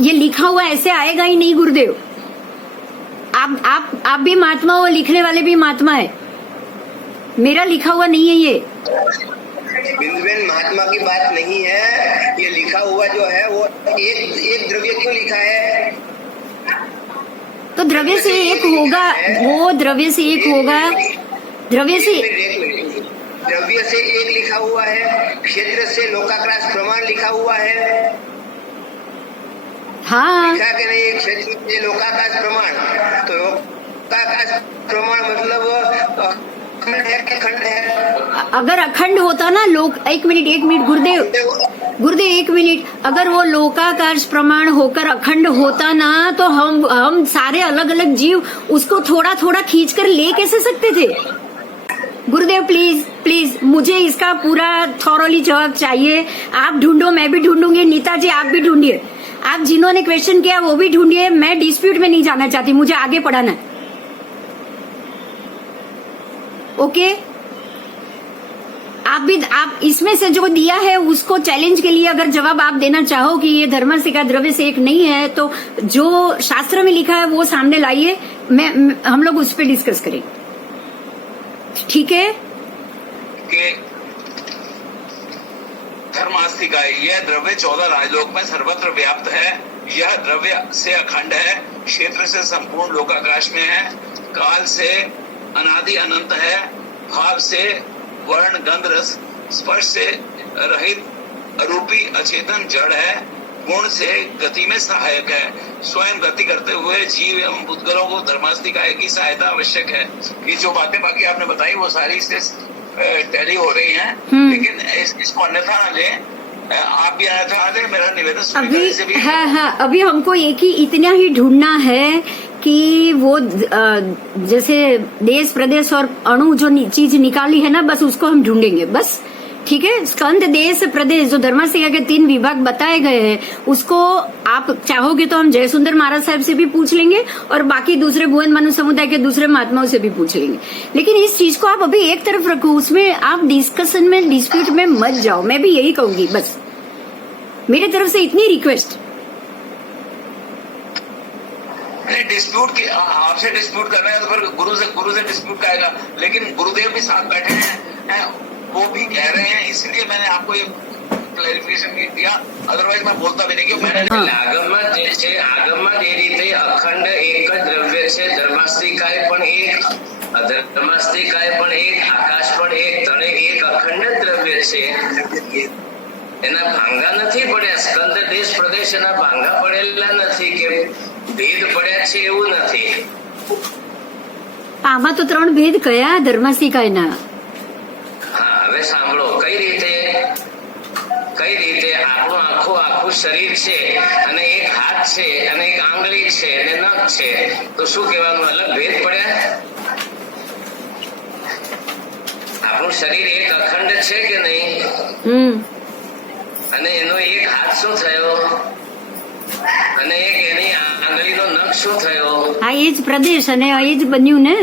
ये लिखा हुआ ऐसे आएगा ही नहीं गुरुदेव। आप भी महात्मा हो, लिखने वाले भी महात्मा है, मेरा लिखा हुआ नहीं है ये। बिंदुबेन महात्मा की बात नहीं है, ये लिखा हुआ जो है वो एक द्रव्य क्यों लिखा है? तो द्रव्य से एक होगा, वो द्रव्य से एक होगा, द्रव्य से एक लिखा हुआ है, क्षेत्र से लोकाक्रास प्रमाण लिखा हुआ है। हाँ लिखा कि नहीं? क्षेत्र से लोकाकाश प्रमाण, तो लोकाकाश प्रमाण मतलब खंड है कि खंड है? अगर अखंड होता ना एक मिनट गुरुदेव एक मिनट, अगर वो लोकाकाश प्रमाण होकर अखंड होता ना तो हम सारे अलग अलग जीव उसको थोड़ा थोड़ा खींच कर ले कैसे सकते थे? गुरुदेव प्लीज मुझे इसका पूरा थॉरली जवाब चाहिए। आप ढूंढो, मैं भी ढूंढूंगी, नीता जी आप भी ढूंढिए, आप जिन्होंने क्वेश्चन किया वो भी ढूंढिए। मैं डिस्प्यूट में नहीं जाना चाहती, मुझे आगे पढ़ाना है। ओके, आप इसमें से जो दिया है उसको चैलेंज के लिए अगर जवाब आप देना चाहो कि ये धर्मास्तिकाय द्रव्य से एक नहीं है, तो जो शास्त्र में लिखा है वो सामने लाइए, हम लोग उस पर डिस्कस करेंगे, ठीक है? धर्मास्तिकाय यह द्रव्य 14 राजलोक में सर्वत्र व्याप्त है। यह द्रव्य से अखंड है, क्षेत्र से संपूर्ण लोकाकाश में है, काल से अनादि अनंत है, भाव से वर्ण गंध रस स्पर्श से रहित अरूपी अचेतन जड़ है, गुण से गति में सहायक है, स्वयं गति करते हुए जीव एवं पुद्गलों को धर्मास्तिकाय की सहायता आवश्यक है। ये जो बातें बाकी आपने बताई वो सारी इससे टैली हो रही हैं, लेकिन इसको अन्यथा न लें, आप भी अन्यथा न लें। मेरा निवेदन अभी से भी हाँ, अभी हमको एक ही इतना ही ढूंढना है कि वो जैसे देश प्रदेश और अणु जो चीज निकाली है ना, बस उसको हम ढूंढेंगे बस, ठीक है? स्कंद देश प्रदेश जो धर्मास्तिकाय के 3 विभाग बताए गए हैं, उसको आप चाहोगे तो हम जयसुंदर महाराज साहब से भी पूछ लेंगे और बाकी दूसरे भुवन मनु समुदाय के दूसरे महात्माओं से भी पूछ लेंगे। लेकिन इस चीज को आप अभी एक तरफ रखो, उसमें आप डिस्कशन में डिस्प्यूट में मत जाओ, मैं भी यही कहूंगी बस, मेरी तरफ से इतनी रिक्वेस्ट। डिस्प्यूट की आपसे डिस्प्यूट कर रहे हैं तो फिर गुरु से डिस्प्यूट आएगा, लेकिन गुरुदेव भी साथ बैठे हैं, वो भी कह रहे हैं, इसलिए मैंने आपको ये क्लैरिफिकेशन दिया, अदरवाइज मैं बोलता भी नहीं कि मैंने આગમમાં જે રીતે અખંડ એક જ દ્રવ્ય છે, ધર્માસ્તિકાય પણ એક, આકાશ પણ એક, તણે એક અખંડ દ્રવ્ય છે, એના ભાંગા નથી પડ્યા, સ્કંદ દેશ પ્રદેશ એના ભાંગા પડેલા નથી કે ભેદ પડ્યા છે એવું નથી। આમાં તો 3 ભેદ કયા ધર્માસ્તિકાયના? હા, હવે સાંભળો કઈ રીતે આપણું આખું શરીર છે અને એક હાથ છે અને એક આંગળી છે અને નખ છે, તો શું કહેવાનું? અલગ ભેદ પડ્યા? આપણું શરીર એક અખંડ છે કે નહીં? અને એનો એક હાથ શું થયો અને એક એની આંગળીનો નખ શું થયો? હા, એ જ પ્રદેશ અને એ જ બન્યું ને,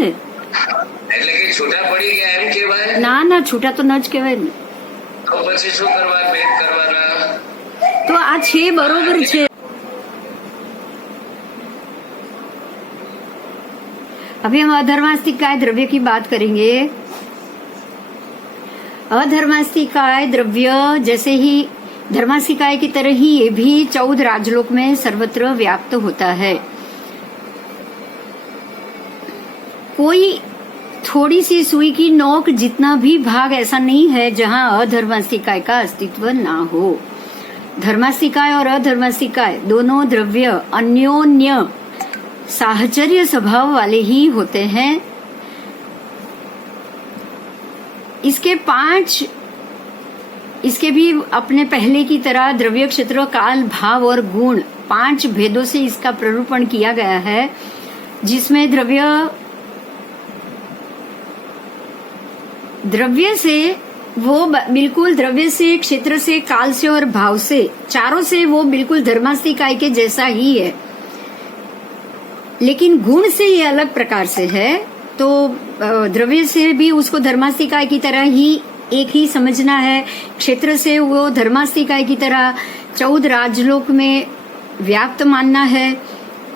એટલે કે છૂટા પડી ગયા એમ કહેવાય? ના છૂટા તો ન જ કહેવાય ને, તો પછી શું કરવા ભેદ કરવાના? તો આ છે બરોબર છે। अभी हम अधर्मास्तिकाय द्रव्य की बात करेंगे। अधर्मास्तिकाय द्रव्य जैसे ही धर्मास्तिकाय की तरह ही ये भी 14 राजलोक में सर्वत्र व्याप्त होता है। कोई थोड़ी सी सुई की नोक जितना भी भाग ऐसा नहीं है जहां अधर्मास्तिकाय का अस्तित्व ना हो। धर्मास्तिकाय और अधर्मास्तिकाय दोनों द्रव्य अन्योन्य साहचर्य स्वभाव वाले ही होते हैं। इसके भी अपने पहले की तरह द्रव्य क्षेत्र काल भाव और गुण 5 भेदों से इसका प्ररूपण किया गया है, जिसमें द्रव्य द्रव्य से वो बिल्कुल, द्रव्य से, क्षेत्र से, काल से और भाव से, चारों से वो बिल्कुल धर्मास्ति काय के जैसा ही है, लेकिन गुण से ये अलग प्रकार से है। तो द्रव्य से भी उसको धर्मास्ति काय की तरह ही एक ही समझना है, क्षेत्र से वो धर्मास्ति काय की तरह 14 राजलोक में व्याप्त मानना है,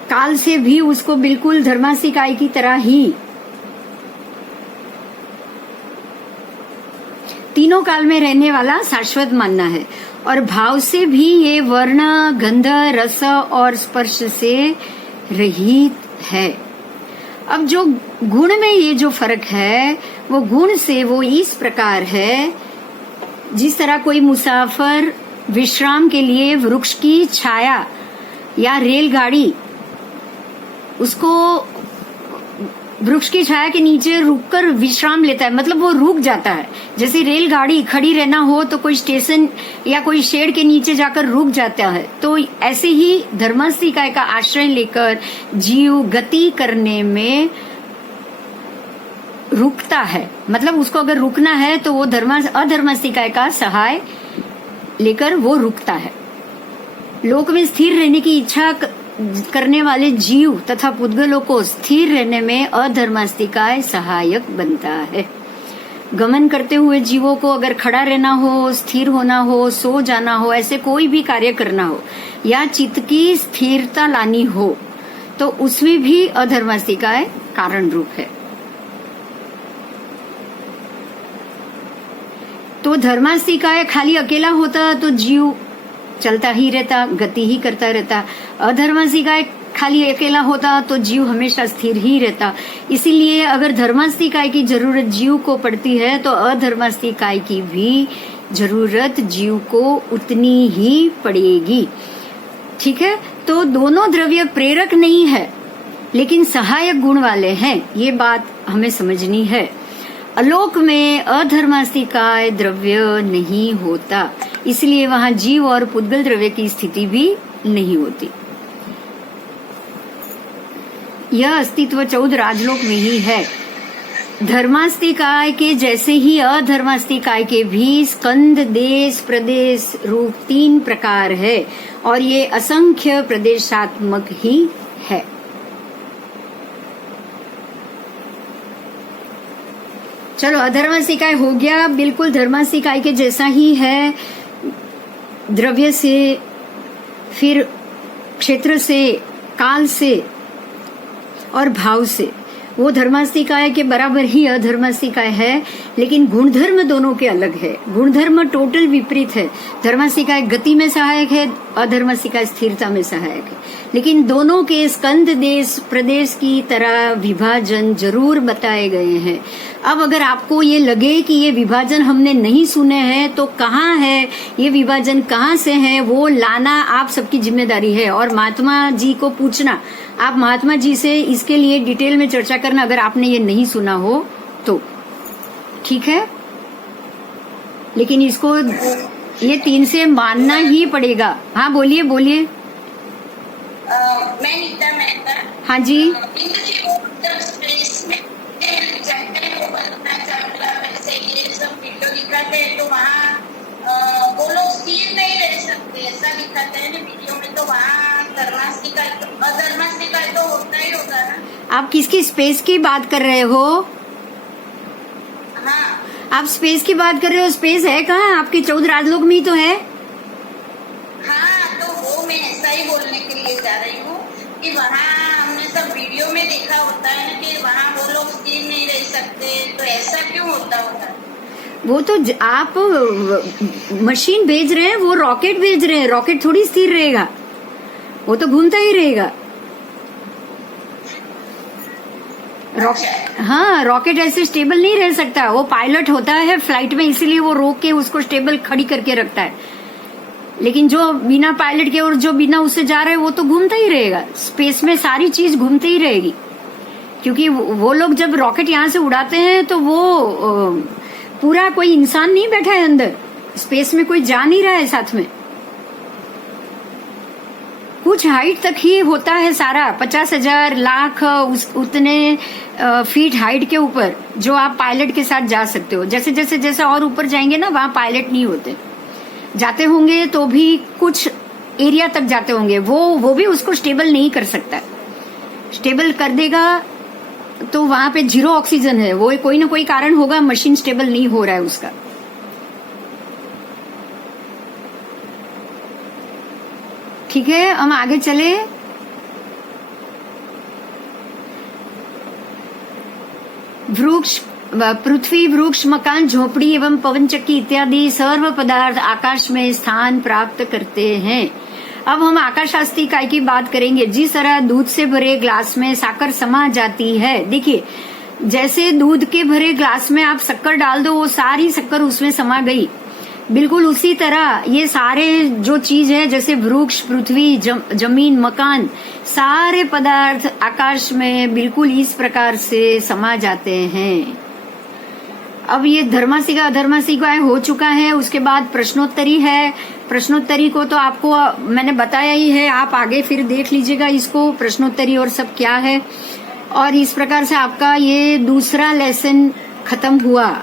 काल से भी उसको बिल्कुल धर्मास्ति काय की तरह ही तीनों काल में रहने वाला शाश्वत मानना है, और भाव से भी ये वर्ण, गंध, रस और स्पर्श से रहित है। अब जो गुण में ये जो फर्क है, वो गुण से वो इस प्रकार है, जिस तरह कोई मुसाफिर विश्राम के लिए वृक्ष की छाया या रेलगाड़ी, उसको वृक्ष की छाया के नीचे रुककर विश्राम लेता है, मतलब वो रुक जाता है। जैसे रेलगाड़ी खड़ी रहना हो तो कोई स्टेशन या कोई शेड के नीचे जाकर रुक जाता है, तो ऐसे ही धर्मास्ति काय का आश्रय लेकर जीव गति करने में रुकता है। मतलब उसको अगर रुकना है तो वो अधर्मास्ति काय का सहाय लेकर वो रुकता है। लोक में स्थिर रहने की इच्छा करने वाले जीव तथा पुद्गलों को स्थिर रहने में अधर्मास्ति काय सहायक बनता है। गमन करते हुए जीवों को अगर खड़ा रहना हो, स्थिर होना हो, सो जाना हो, ऐसे कोई भी कार्य करना हो या चित्त की स्थिरता लानी हो, तो उसमें भी अधर्मास्ति काय कारण रूप है। तो धर्मास्ति काय खाली अकेला होता तो जीव चलता ही रहता, गति ही करता रहता। अधर्मास्ति काय खाली अकेला होता तो जीव हमेशा स्थिर ही रहता। इसीलिए अगर धर्मास्ति काय की जरूरत जीव को पड़ती है तो अधर्मास्ति काय की भी जरूरत जीव को उतनी ही पड़ेगी। ठीक है, तो दोनों द्रव्य प्रेरक नहीं है लेकिन सहायक गुण वाले हैं, ये बात हमें समझनी है। अलोक में अधर्मास्ति काय द्रव्य नहीं होता, इसलिए वहां जीव और पुद्गल द्रव्य की स्थिति भी नहीं होती। यह अस्तित्व 14 राजलोक में ही है। धर्मास्ति काय के जैसे ही अधर्मास्ति काय के भी स्कंद, देश, प्रदेश रूप 3 प्रकार है, और ये असंख्य प्रदेशात्मक ही है। चलो, अधर्मास्ति काय हो गया, बिल्कुल धर्मास्ति काय के जैसा ही है, द्रव्य से, फिर क्षेत्र से, काल से और भाव से। वो धर्मास्ति काय के बराबर ही अधर्मास्ति काय है, लेकिन गुणधर्म दोनों के अलग है। गुणधर्म टोटल विपरीत है। धर्मास्ति काय गति में सहायक है, अधर्मास्ति काय स्थिरता में सहायक है, लेकिन दोनों के स्कंद, देश, प्रदेश की तरह विभाजन जरूर बताए गए हैं। अब अगर आपको ये लगे कि ये विभाजन हमने नहीं सुने हैं, तो कहाँ है ये विभाजन, कहाँ से है, वो लाना आप सबकी जिम्मेदारी है। और महात्मा जी को पूछना, आप महात्मा जी से इसके लिए डिटेल में चर्चा करना अगर आपने ये नहीं सुना हो तो। ठीक है, लेकिन इसको ये 3 से मानना ही पड़ेगा। हाँ, बोलिए बोलिए। मैं नीता मेहता। हाँ जी। वीडियो दिखाते हैं तो वहाँ वो लोग स्थिर नहीं रह सकते, ऐसा दिखाते हैं ना वीडियो में, तो वहाँ धर्मास्ति काय अधर्मास्ति काय तो होता ही होगा ना। आप किसकी स्पेस की बात कर रहे हो? हाँ, आप स्पेस की बात कर रहे हो, स्पेस है कहाँ? आपके 14 राजलोक में ही तो है। हाँ, तो वो मैं ऐसा ही बोलने के लिए जा रही हूँ कि वहाँ हमने सब वीडियो में देखा होता है ना कि वहाँ वो लोग स्थिर नहीं रह सकते, तो ऐसा क्यों होता होगा? वो तो आप मशीन भेज रहे हैं, वो रॉकेट भेज रहे हैं, रॉकेट थोड़ी स्थिर रहेगा, वो तो घूमता ही रहेगा। हाँ, रॉकेट ऐसे स्टेबल नहीं रह सकता, वो पायलट होता है फ्लाइट में, इसीलिए वो रोक के उसको स्टेबल खड़ी करके रखता है। लेकिन जो बिना पायलट के और जो बिना उससे जा रहे हैं वो तो घूमता ही रहेगा। स्पेस में सारी चीज घूमती ही रहेगी, क्योंकि वो लोग जब रॉकेट यहाँ से उड़ाते हैं तो वो पूरा कोई इंसान नहीं बैठा है अंदर, स्पेस में कोई जा नहीं रहा है साथ में, कुछ हाइट तक ही होता है सारा, 50,000 लाख उतने फीट हाइट के ऊपर जो आप पायलट के साथ जा सकते हो। जैसे जैसे जैसे और ऊपर जाएंगे ना, वहां पायलट नहीं होते, जाते होंगे तो भी कुछ एरिया तक जाते होंगे, वो भी उसको स्टेबल नहीं कर सकता। स्टेबल कर देगा तो वहां पे 0 ऑक्सीजन है, वो कोई ना कोई कारण होगा, मशीन स्टेबल नहीं हो रहा है उसका। ठीक है, हम आगे चले। वृक्ष, पृथ्वी, वृक्ष, मकान, झोपड़ी एवं पवन चक्की इत्यादि सर्व पदार्थ आकाश में स्थान प्राप्त करते हैं। अब हम आकाशास्ती इकाई की बात करेंगे। जिस तरह दूध से भरे ग्लास में शक्कर समा जाती है, देखिए जैसे दूध के भरे ग्लास में आप शक्कर डाल दो, वो सारी शक्कर उसमें समा गई, बिल्कुल उसी तरह ये सारे जो चीज है, जैसे वृक्ष, पृथ्वी, जमीन, मकान, सारे पदार्थ आकाश में बिल्कुल इस प्रकार से समा जाते हैं। अब ये धर्मासिका अधर्मासिका हो चुका है। उसके बाद प्रश्नोत्तरी है। प्रश्नोत्तरी को तो आपको मैंने बताया ही है, आप आगे फिर देख लीजिएगा इसको, प्रश्नोत्तरी और सब क्या है। और इस प्रकार से आपका ये दूसरा लेसन खत्म हुआ।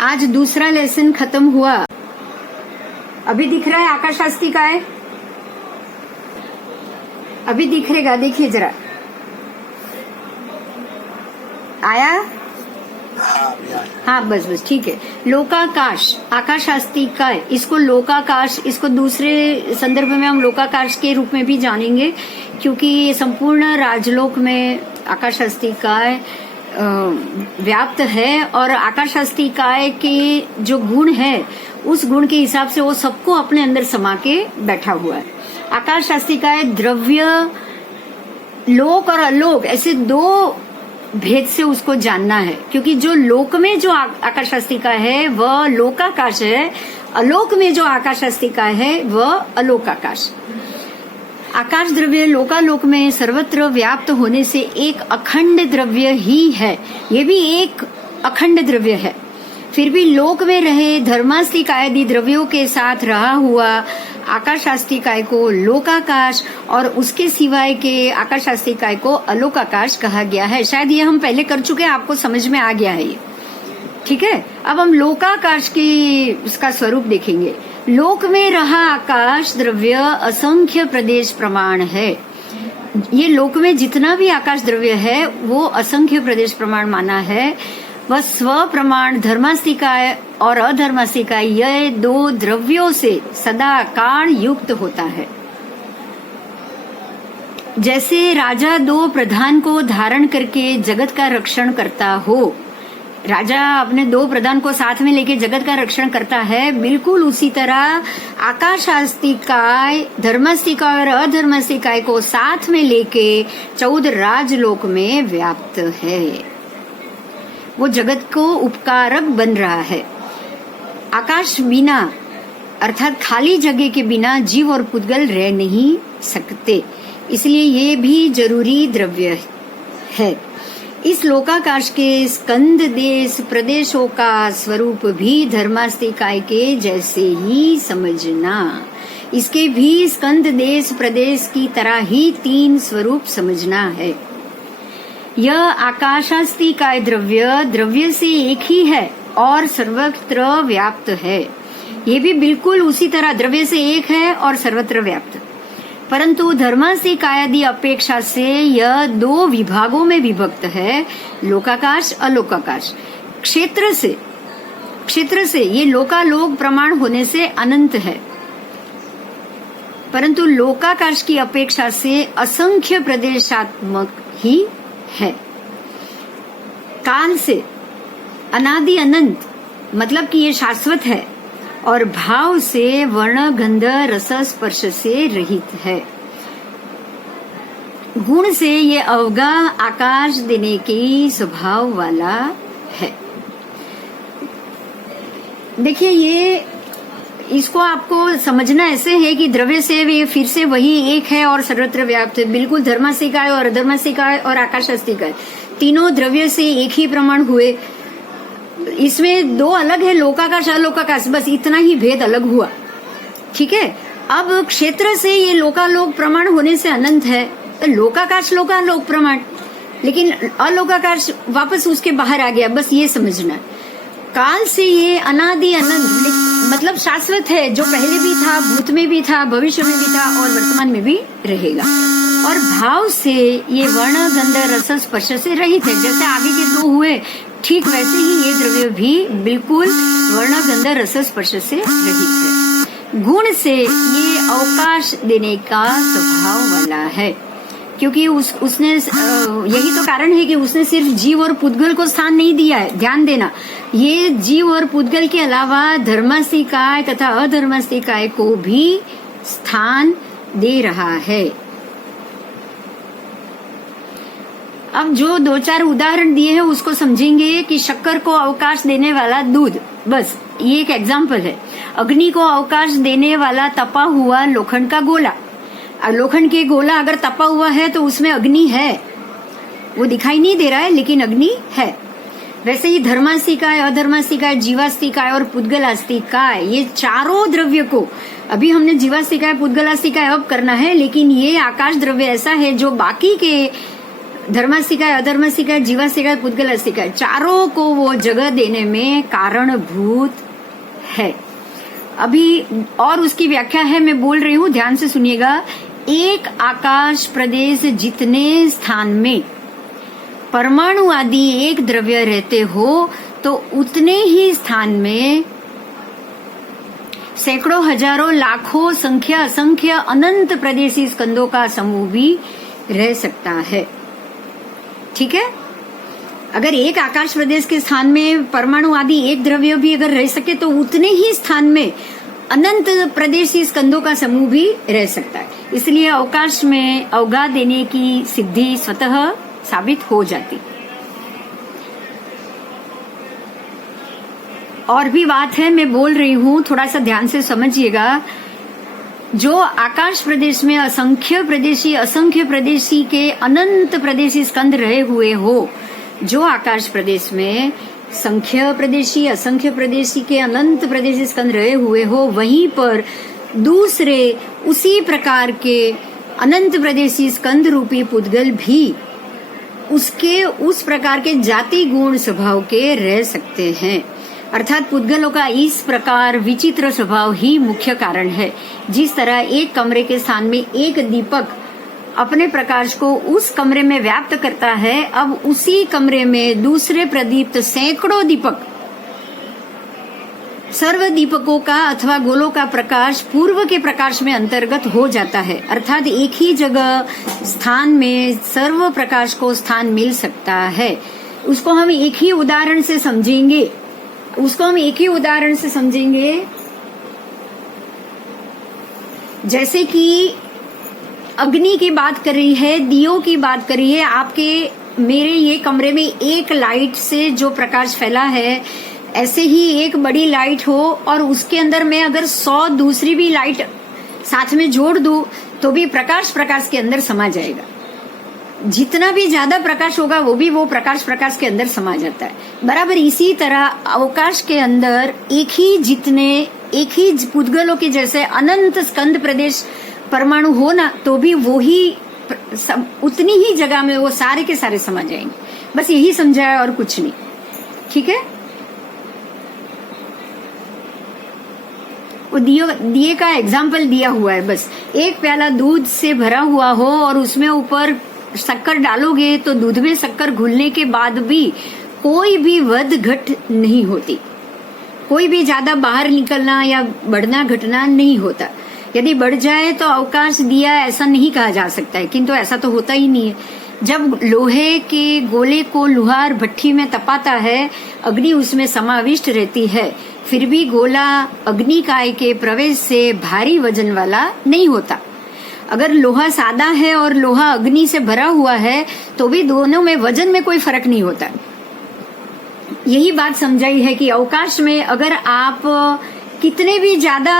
आज दूसरा लेसन खत्म हुआ। अभी दिख रहा है आकाशास्ती का है, अभी दिखेगा, देखिए जरा, आया? हाँ बस बस ठीक है। लोकाकाश, आकाशास्ती का, इसको लोकाकाश, इसको दूसरे संदर्भ में हम लोकाकाश के रूप में भी जानेंगे, क्योंकि संपूर्ण राजलोक में आकाशास्तिकाय व्याप्त है। और आकाशास्तिकाय के जो गुण है, उस गुण के हिसाब से वो सबको अपने अंदर समा के बैठा हुआ है। आकाशास्तिकाय द्रव्य, लोक और अलोक, ऐसे 2 भेद से उसको जानना है, क्योंकि जो लोक में जो आकाशास्तिका है वह लोकाकाश है, अलोक में जो आकाशास्तिका है वह अलोकाकाश। आकाश द्रव्य लोकालोक में सर्वत्र व्याप्त होने से एक अखंड द्रव्य ही है, ये भी एक अखंड द्रव्य है। फिर भी लोक में रहे धर्मास्तिकादि द्रव्यों के साथ रहा हुआ आकाशास्तिकाय को लोकाकाश और उसके सिवाय के आकाशास्तिकाय को अलोकाकाश कहा गया है। शायद ये हम पहले कर चुके हैं, आपको समझ में आ गया है ये, ठीक है। अब हम लोकाकाश की उसका स्वरूप देखेंगे। लोक में रहा आकाश द्रव्य असंख्य प्रदेश प्रमाण है। ये लोक में जितना भी आकाश द्रव्य है वो असंख्य प्रदेश प्रमाण माना है। वह स्व प्रमाण धर्मास्तिकाय और अधर्मास्तिकाय, ये 2 द्रव्यों से सदा काल युक्त होता है। जैसे राजा 2 प्रधान को धारण करके जगत का रक्षण करता हो, राजा अपने 2 प्रधान को साथ में लेके जगत का रक्षण करता है, बिल्कुल उसी तरह आकाशास्तिकाय धर्मास्तिकाय और अधर्मास्तिकाय को साथ में लेके 14 राजलोक में व्याप्त है। वो जगत को उपकारक बन रहा है। आकाश बिना अर्थात खाली जगह के बिना जीव और पुद्गल रह नहीं सकते, इसलिए ये भी जरूरी द्रव्य है। इस लोकाकाश के स्कंद देश प्रदेशों का स्वरूप भी धर्मास्तिकाय के जैसे ही समझना। इसके भी स्कंद देश प्रदेश की तरह ही 3 स्वरूप समझना है। यह आकाशास्तिकाय द्रव्य द्रव्य से एक ही है और सर्वत्र व्याप्त है। ये भी बिल्कुल उसी तरह द्रव्य से एक है और सर्वत्र व्याप्त, परंतु धर्मास्तिकायादि अपेक्षा से यह 2 विभागों में विभक्त है, लोकाकाश अलोकाकाश। क्षेत्र से ये लोकालोक प्रमाण होने से अनंत है, परंतु लोकाकाश की अपेक्षा से असंख्य प्रदेशात्मक ही है। काल से अनादि अनंत, मतलब कि ये शाश्वत है, और भाव से वर्ण गंध रस स्पर्श से रहित है। गुण से ये अवगा आकाश देने की स्वभाव वाला है। देखिए, ये इसको आपको समझना ऐसे है कि द्रव्य से वे फिर से वही एक है और सर्वत्र व्याप्त है। बिल्कुल धर्मास्तिकाय और अधर्मास्तिकाय और आकाशास्तिकाय तीनों द्रव्य से एक ही प्रमाण हुए। इसमें 2 अलग है, लोकाकाश अलोकाकाश, बस इतना ही भेद अलग हुआ, ठीक है। अब क्षेत्र से ये लोकालोक प्रमाण होने से अनंत है, तो लोकाकाश लोकालोक प्रमाण, लेकिन अलोकाकाश वापस उसके बाहर आ गया, बस ये समझना। काल से ये अनादि अनंत मतलब शाश्वत है, जो पहले भी था, भूत में भी था, भविष्य में भी था और वर्तमान में भी रहेगा। और भाव से ये वर्ण गंध रस स्पर्श से रहित है। जैसे आगे के दो हुए, ठीक वैसे ही ये द्रव्य भी बिल्कुल वर्ण गंध रस स्पर्श से रहित है। गुण से ये अवकाश देने का स्वभाव वाला है, क्योंकि उसने यही तो कारण है कि उसने सिर्फ जीव और पुद्गल को स्थान नहीं दिया है। ध्यान देना, ये जीव और पुद्गल के अलावा धर्मास्तिकाय तथा अधर्मास्तिकाय को भी स्थान दे रहा है। अब जो 2-4 उदाहरण दिए हैं उसको समझेंगे कि शक्कर को अवकाश देने वाला दूध, बस ये एक एग्जाम्पल है। अग्नि को अवकाश देने वाला तपा हुआ लोखंड का गोला। लोखंड के गोला अगर तपा हुआ है तो उसमें अग्नि है, वो दिखाई नहीं दे रहा है लेकिन अग्नि है। वैसे ही धर्मास्तिकाय, अधर्मास्तिकाय, जीवास्तिकाय और पुद्गलास्तिकाय, ये चारों द्रव्य को, अभी हमने जीवास्तिकाय पुद्गलास्तिकाय अब करना है, लेकिन ये आकाश द्रव्य ऐसा है जो बाकी के धर्मास्तिकाय, अधर्मास्तिकाय, जीवास्तिकाय, पुद्गलास्तिकाय चारों को वो जगह देने में कारणभूत है। अभी और उसकी व्याख्या है, मैं बोल रही हूँ, ध्यान से सुनिएगा। एक आकाश प्रदेश जितने स्थान में परमाणु आदि एक द्रव्य रहते हो, तो उतने ही स्थान में सैकड़ों, हजारों, लाखों, संख्या, असंख्य, अनंत प्रदेशी स्कंदों का समूह भी रह सकता है। ठीक है, अगर एक आकाश प्रदेश के स्थान में परमाणु आदि एक द्रव्य भी अगर रह सके तो उतने ही स्थान में अनंत प्रदेशी स्कंदों का समूह भी रह सकता है। इसलिए अवकाश में अवगा देने की सिद्धि स्वतः साबित हो जाती। और भी बात है, मैं बोल रही हूँ, थोड़ा सा ध्यान से समझिएगा। जो आकाश प्रदेश में असंख्य प्रदेशी के अनंत प्रदेशी स्कंद रहे हुए हो, जो आकाश प्रदेश में संख्य प्रदेशी, असंख्य प्रदेशी के अनंत प्रदेशी स्कंद रहे हुए हो, वहीं पर दूसरे उसी प्रकार के अनंत प्रदेशी स्कंद रूपी पुद्गल भी उसके उस प्रकार के जाति गुण स्वभाव के रह सकते हैं। अर्थात पुद्गलों का इस प्रकार विचित्र स्वभाव ही मुख्य कारण है। जिस तरह एक कमरे के स्थान में एक दीपक अपने प्रकाश को उस कमरे में व्याप्त करता है, अब उसी कमरे में दूसरे प्रदीप्त सैकड़ों दीपक, सर्व दीपकों का अथवा गोलों का प्रकाश पूर्व के प्रकाश में अंतर्गत हो जाता है। अर्थात एक ही जगह स्थान में सर्व प्रकाश को स्थान मिल सकता है। उसको हम एक ही उदाहरण से समझेंगे, जैसे कि अग्नि की बात कर रही है, दियों की बात कर रही है। आपके मेरे ये कमरे में एक लाइट से जो प्रकाश फैला है, ऐसे ही एक बड़ी लाइट हो और उसके अंदर मैं अगर 100 दूसरी भी लाइट साथ में जोड़ दूं तो भी प्रकाश के अंदर समा जाएगा। जितना भी ज्यादा प्रकाश होगा वो प्रकाश के अंदर समा जाता है। बराबर इसी तरह अवकाश के अंदर एक ही पुद्गलों के जैसे अनंत स्कंद प्रदेश परमाणु हो ना, तो भी वो ही उतनी ही जगह में वो सारे के सारे समा जाएंगे। बस यही समझाया और कुछ नहीं। ठीक है, वो दिए का एग्जाम्पल दिया हुआ है। बस एक प्याला दूध से भरा हुआ हो और उसमें ऊपर शक्कर डालोगे तो दूध में शक्कर घुलने के बाद भी कोई भी वध घट नहीं होती, कोई भी ज्यादा बाहर निकलना या बढ़ना घटना नहीं होता। यदि बढ़ जाए तो अवकाश दिया ऐसा नहीं कहा जा सकता है, किंतु ऐसा तो होता ही नहीं है। जब लोहे के गोले को लुहार भट्टी में तपाता है, अग्नि उसमें समाविष्ट रहती है, फिर भी गोला अग्निकाय के प्रवेश से भारी वजन वाला नहीं होता। अगर लोहा सादा है और लोहा अग्नि से भरा हुआ है तो भी दोनों में वजन में कोई फर्क नहीं होता। यही बात समझाई है कि अवकाश में अगर आप कितने भी ज्यादा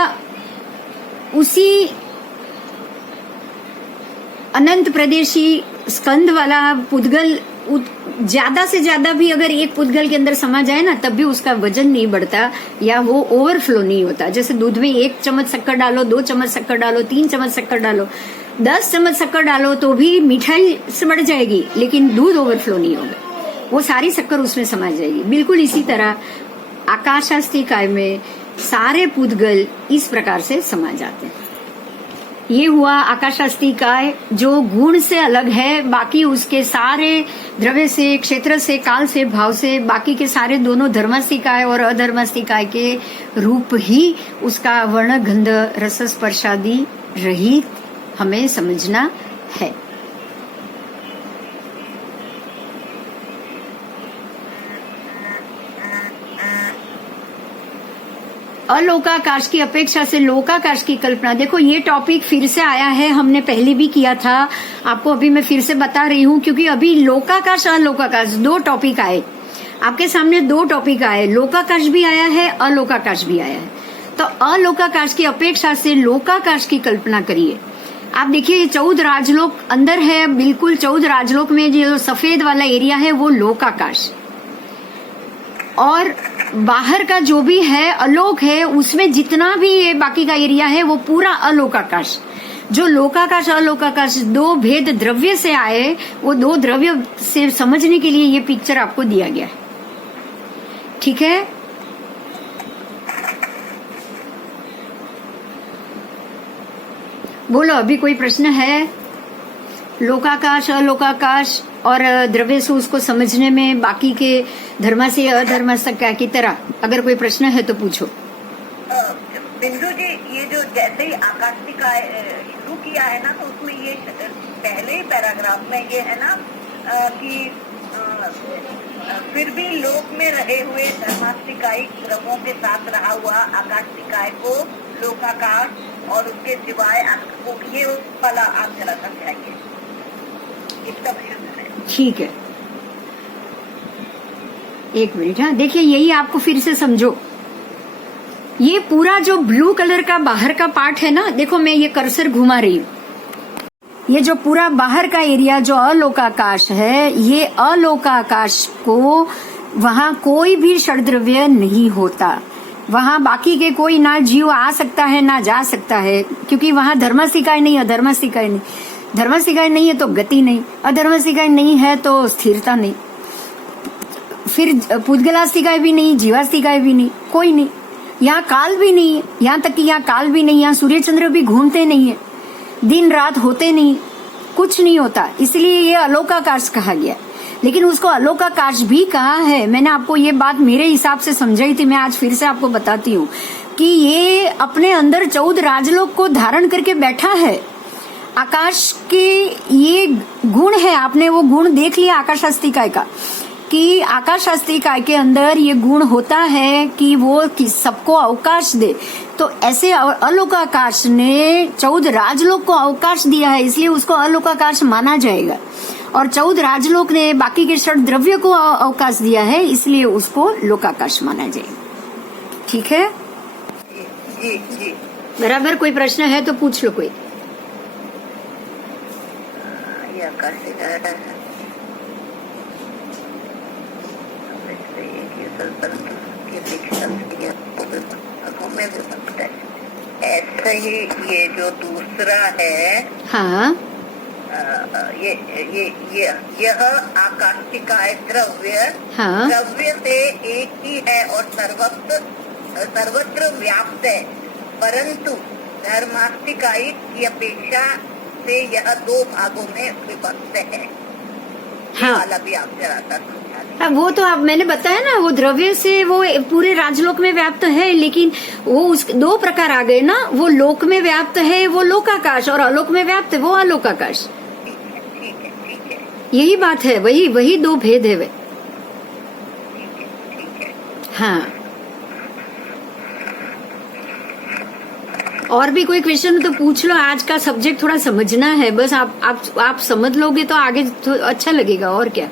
उसी अनंत प्रदेशी स्कंद वाला पुद्गल ज्यादा से ज्यादा भी अगर एक पुद्गल के अंदर समा जाए ना, तब भी उसका वजन नहीं बढ़ता या वो ओवरफ्लो नहीं होता। जैसे दूध में 1 चम्मच शक्कर डालो, 2 चम्मच शक्कर डालो, 3 चम्मच शक्कर डालो, 10 चम्मच शक्कर डालो तो भी मिठाई से बढ़ जाएगी, लेकिन दूध ओवरफ्लो नहीं होगा, वो सारी शक्कर उसमें समा जाएगी। बिल्कुल इसी तरह आकाशास्तिकाय में सारे पुद्गल इस प्रकार से समा जाते हैं। ये हुआ आकाशास्तिकाय, जो गुण से अलग है, बाकी उसके सारे द्रव्य से, क्षेत्र से, काल से, भाव से, बाकी के सारे दोनों धर्मास्तिकाय और अधर्मास्तिकाय के रूप ही उसका वर्ण गंध रस स्पर्शादि रहित हमें समझना है। अलोकाकाश की अपेक्षा से लोकाकाश की कल्पना, देखो ये टॉपिक फिर से आया है, हमने पहले भी किया था, आपको अभी मैं फिर से बता रही हूँ, क्योंकि अभी लोकाकाश अलोकाकाश 2 टॉपिक आए आपके सामने, 2 टॉपिक आए, लोकाकाश भी आया है, अलोकाकाश भी आया है। तो अलोकाकाश की अपेक्षा से लोकाकाश की कल्पना करिए। आप देखिए ये 14 राजलोक अंदर है, बिल्कुल 14 राजलोक में जो सफेद वाला एरिया है वो लोकाकाश, और बाहर का जो भी है अलोक है, उसमें जितना भी ये बाकी का एरिया है वो पूरा अलोकाकाश। जो लोकाकाश अलोकाकाश 2 भेद द्रव्य से आए, वो 2 द्रव्य से समझने के लिए ये पिक्चर आपको दिया गया है, ठीक है। बोलो, अभी कोई प्रश्न है? लोकाकाश अलोकाकाश और द्रव्य से उसको समझने में बाकी के धर्म से अधर्म की तरह अगर कोई प्रश्न है तो पूछो। बिंदु जी, ये जो जैसे ही आकाशिकाय शुरू किया है ना, तो उसमें ये पहले ही पैराग्राफ में ये है ना कि फिर भी लोक में रहे हुए धर्मास्तिकाई द्रव्यों के साथ रहा हुआ आकाशिकाय को लोकाकाश और उसके सिवाय ये वाला आप जरा समझाइए। ठीक है, एक मिनट। हाँ, देखिए यही आपको फिर से समझो। ये पूरा जो ब्लू कलर का बाहर का पार्ट है ना, देखो मैं ये कर्सर घुमा रही हूँ, ये जो पूरा बाहर का एरिया जो अलोकाकाश है, ये अलोकाकाश को वहाँ कोई भी षड्द्रव्य नहीं होता, वहाँ बाकी के कोई ना जीव आ सकता है ना जा सकता है, क्योंकि वहाँ धर्मास्तिकाय नहीं, अधर्मास्तिकाय नहीं। धर्मास्तिकाय नहीं है तो गति नहीं, अधर्मास्तिकाय नहीं है तो स्थिरता नहीं, फिर पुद्गलास्तिकाय भी नहीं, जीवास्तिकाय भी नहीं, कोई नहीं। यहाँ काल भी नहीं है, यहाँ तक कि यहाँ काल भी नहीं, यहाँ सूर्य चंद्र भी घूमते नहीं है, दिन रात होते नहीं, कुछ नहीं होता, इसलिए ये अलोकाकाश कहा गया। लेकिन उसको अलोकाकाश भी कहा है, मैंने आपको ये बात मेरे हिसाब से समझाई थी, मैं आज फिर से आपको बताती हूँ कि ये अपने अंदर 14 राजलोक को धारण करके बैठा है। आकाश के ये गुण है, आपने वो गुण देख लिया आकाशास्तिकाय का, कि आकाशास्तिकाय के अंदर ये गुण होता है कि वो सबको अवकाश दे। तो ऐसे अलोकाकाश ने 14 राजलोक को अवकाश दिया है, इसलिए उसको अलोकाकाश माना जाएगा। और 14 राजलोक ने बाकी के षड द्रव्य को अवकाश दिया है, इसलिए उसको लोकाकाश माना जाएगा। ठीक है जी जी, बराबर। कोई प्रश्न है तो पूछ लो कोई। ये आकाशिकाय ऐसे ही ये जो दूसरा है, हाँ, यह आकाशिकाय द्रव्य, हाँ, द्रव्य से एक ही है और सर्वत्र व्याप्त है, परंतु धर्मास्तिकाय की अपेक्षा से यह 2 भागों में विभक्त है। हाँ, वाला भी आप जरा सा हाँ, वो तो आप मैंने बताया ना, वो द्रव्य से वो पूरे राजलोक में व्याप्त है, लेकिन वो 2 प्रकार आ गए ना, वो लोक में व्याप्त है वो लोकाकाश, और अलोक में व्याप्त है वो अलोकाकाश। ठीक है। यही बात है, वही 2 भेद है वे। ठीक है। हाँ, और भी कोई क्वेश्चन तो पूछ लो, आज का सब्जेक्ट थोड़ा समझना है बस, आप समझ लोगे तो आगे तो अच्छा लगेगा, और क्या।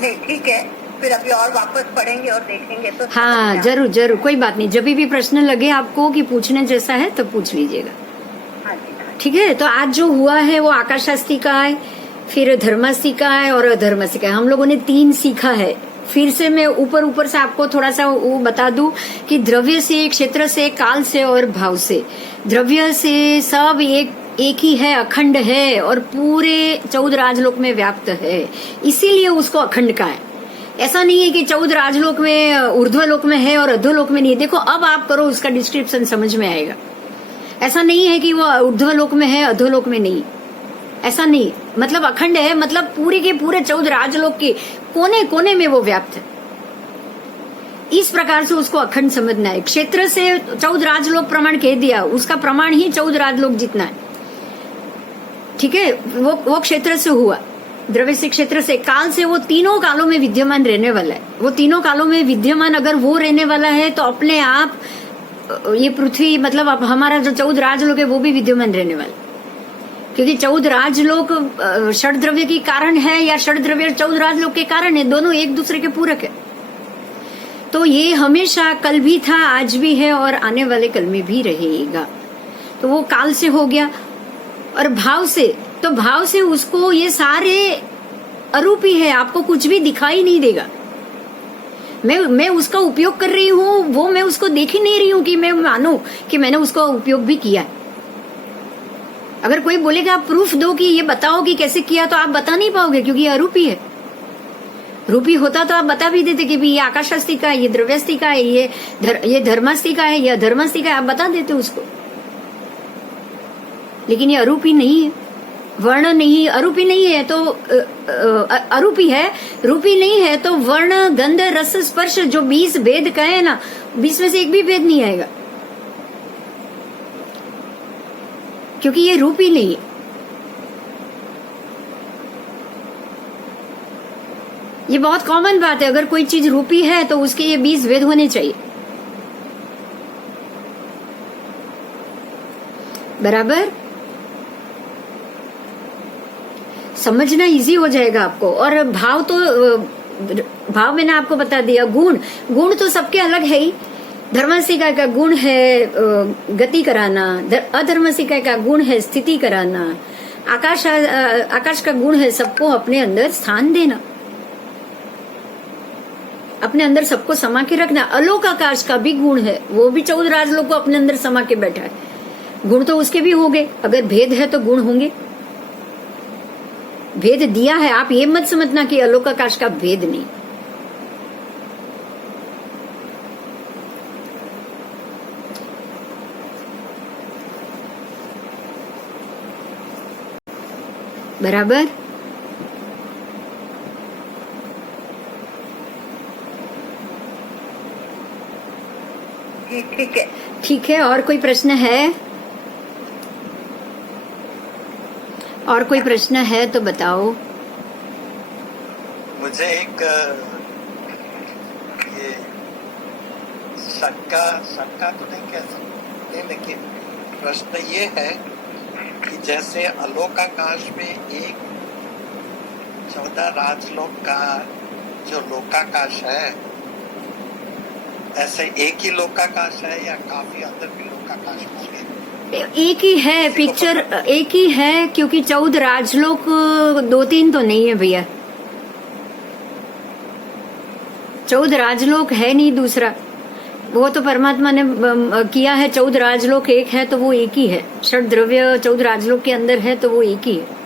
नहीं, ठीक है, फिर अभी और वापस पढ़ेंगे और देखेंगे तो हाँ जरूर जरूर, कोई बात नहीं, जब भी प्रश्न लगे आपको कि पूछने जैसा है तो पूछ लीजिएगा। हाँ जी, ठीक है, तो आज जो हुआ है वो आकाशास्तिकाय, फिर धर्मास्तिकाय और अधर्मास्तिकाय, हम लोगों ने 3 सीखा है। फिर से मैं ऊपर से आपको थोड़ा सा वो बता दूं कि द्रव्य से, क्षेत्र से, काल से और भाव से, द्रव्य से सब एक ही है, अखंड है और पूरे 14 राजलोक में व्याप्त है, इसीलिए उसको अखंड का है। ऐसा नहीं है कि 14 राजलोक में ऊर्ध्वलोक में है और अधोलोक में नहीं है। देखो अब आप करो, उसका डिस्क्रिप्शन समझ में आएगा। ऐसा नहीं है कि वो ऊर्ध्वलोक में है अधोलोक में नहीं, ऐसा नहीं, मतलब अखंड है, मतलब पूरे के पूरे 14 राजलोक के कोने कोने में वो व्याप्त है। इस प्रकार से उसको अखंड समझना है। क्षेत्र से 14 राजलोक प्रमाण कह दिया, उसका प्रमाण ही 14 राजलोक जितना है। ठीक है, वो क्षेत्र से हुआ, द्रव्य से, क्षेत्र से, काल से, वो तीनों कालों में विद्यमान रहने वाला है। वो तीनों कालों में विद्यमान अगर वो रहने वाला है तो अपने आप ये पृथ्वी, मतलब अब हमारा जो 14 राजलोक है वो भी विद्यमान रहने वाला है, क्योंकि 14 राजलोक षड द्रव्य के कारण है या षड द्रव्य 14 राजलोक के कारण है, दोनों एक दूसरे के पूरक है। तो ये हमेशा कल भी था, आज भी है और आने वाले कल में भी रहेगा। तो वो काल से हो गया। और भाव से, तो भाव से उसको ये सारे अरूपी है, आपको कुछ भी दिखाई नहीं देगा। मैं उसका उपयोग कर रही हूँ, वो मैं उसको देख ही नहीं रही हूँ कि मैं मानूं कि मैंने उसका उपयोग भी किया है। अगर कोई बोलेगा आप प्रूफ दो कि ये बताओ कि कैसे किया, तो आप बता नहीं पाओगे, क्योंकि ये अरूपी है। रूपी होता तो आप बता भी देते कि भी ये आकाशास्तिका है, ये द्रव्यास्तिका है, ये धर्मास्तिका है, ये अधर्मास्तिका है, आप बता देते उसको। लेकिन ये अरूपी नहीं है, वर्ण नहीं, अरूपी नहीं है तो अरूपी है, रूपी नहीं है तो वर्ण, गंध, रस, स्पर्श, जो 20 भेद कहे ना, 20 में से एक भी भेद नहीं आएगा, क्योंकि ये रूपी नहीं है। ये बहुत कॉमन बात है, अगर कोई चीज रूपी है तो उसके ये 20 भेद होने चाहिए, बराबर। समझना इजी हो जाएगा आपको। और भाव तो, भाव मैंने आपको बता दिया। गुण तो सबके अलग है ही। धर्मास्तिका का गुण है गति कराना, अधर्मास्तिका का गुण है स्थिति कराना, आकाश का गुण है सबको अपने अंदर स्थान देना, अपने अंदर सबको समा के रखना। अलोक आकाश का भी गुण है, वो भी 14 राजलोक को अपने अंदर समा के बैठा है। गुण तो उसके भी होंगे, अगर भेद है तो गुण होंगे। भेद दिया है, आप ये मत समझना कि अलोक आकाश का भेद नहीं। बराबर। जी ठीक है। ठीक है, और कोई प्रश्न है? और कोई प्रश्न है तो बताओ। मुझे एक ये शंका तो नहीं कह सकते, लेकिन प्रश्न ये है कि जैसे अलोकाकाश में एक 14 राजलोक का जो लोकाकाश है, ऐसे एक ही लोकाकाश है या काफी अंदर भी लोकाकाश होंगे? एक ही है, पिक्चर एक ही है, क्योंकि 14 राजलोक 2-3 तो नहीं है भैया। 14 राजलोक है नहीं दूसरा, वो तो परमात्मा ने किया है। 14 राजलोक एक है तो वो एक ही है। षड द्रव्य 14 राजलोक के अंदर है तो वो एक ही है।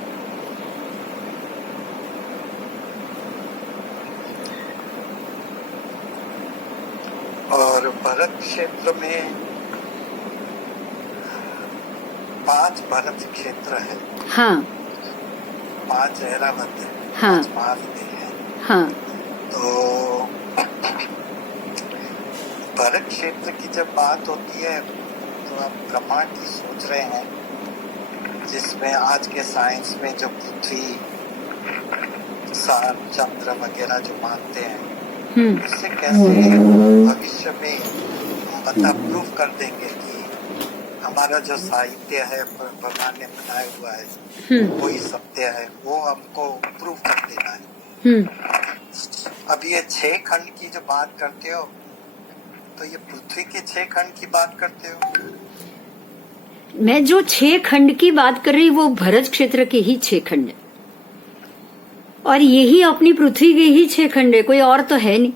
और भरत क्षेत्र में 5 भरत क्षेत्र है। हाँ 5 ऐरावत है। हाँ 5 महाविद्य है। हाँ। तो भरत क्षेत्र की जब बात होती है तो आप ब्रह्मांड की सोच रहे हैं, जिसमें आज के साइंस में जो पृथ्वी, सार, चंद्र वगैरह जो मानते हैं, उससे कैसे भविष्य में मतलब प्रूव कर देंगे कि हमारा जो साहित्य है भगवान ने बनाया हुआ है वही सत्य है, वो हमको प्रूव कर देना है। अब ये 6 खंड की जो बात करते हो, तो ये पृथ्वी के 6 खंड की बात करते हो? मैं जो 6 खंड की बात कर रही वो भरत क्षेत्र के ही 6 खंड है, और यही अपनी पृथ्वी के ही 6 खंड है, कोई और तो है नहीं।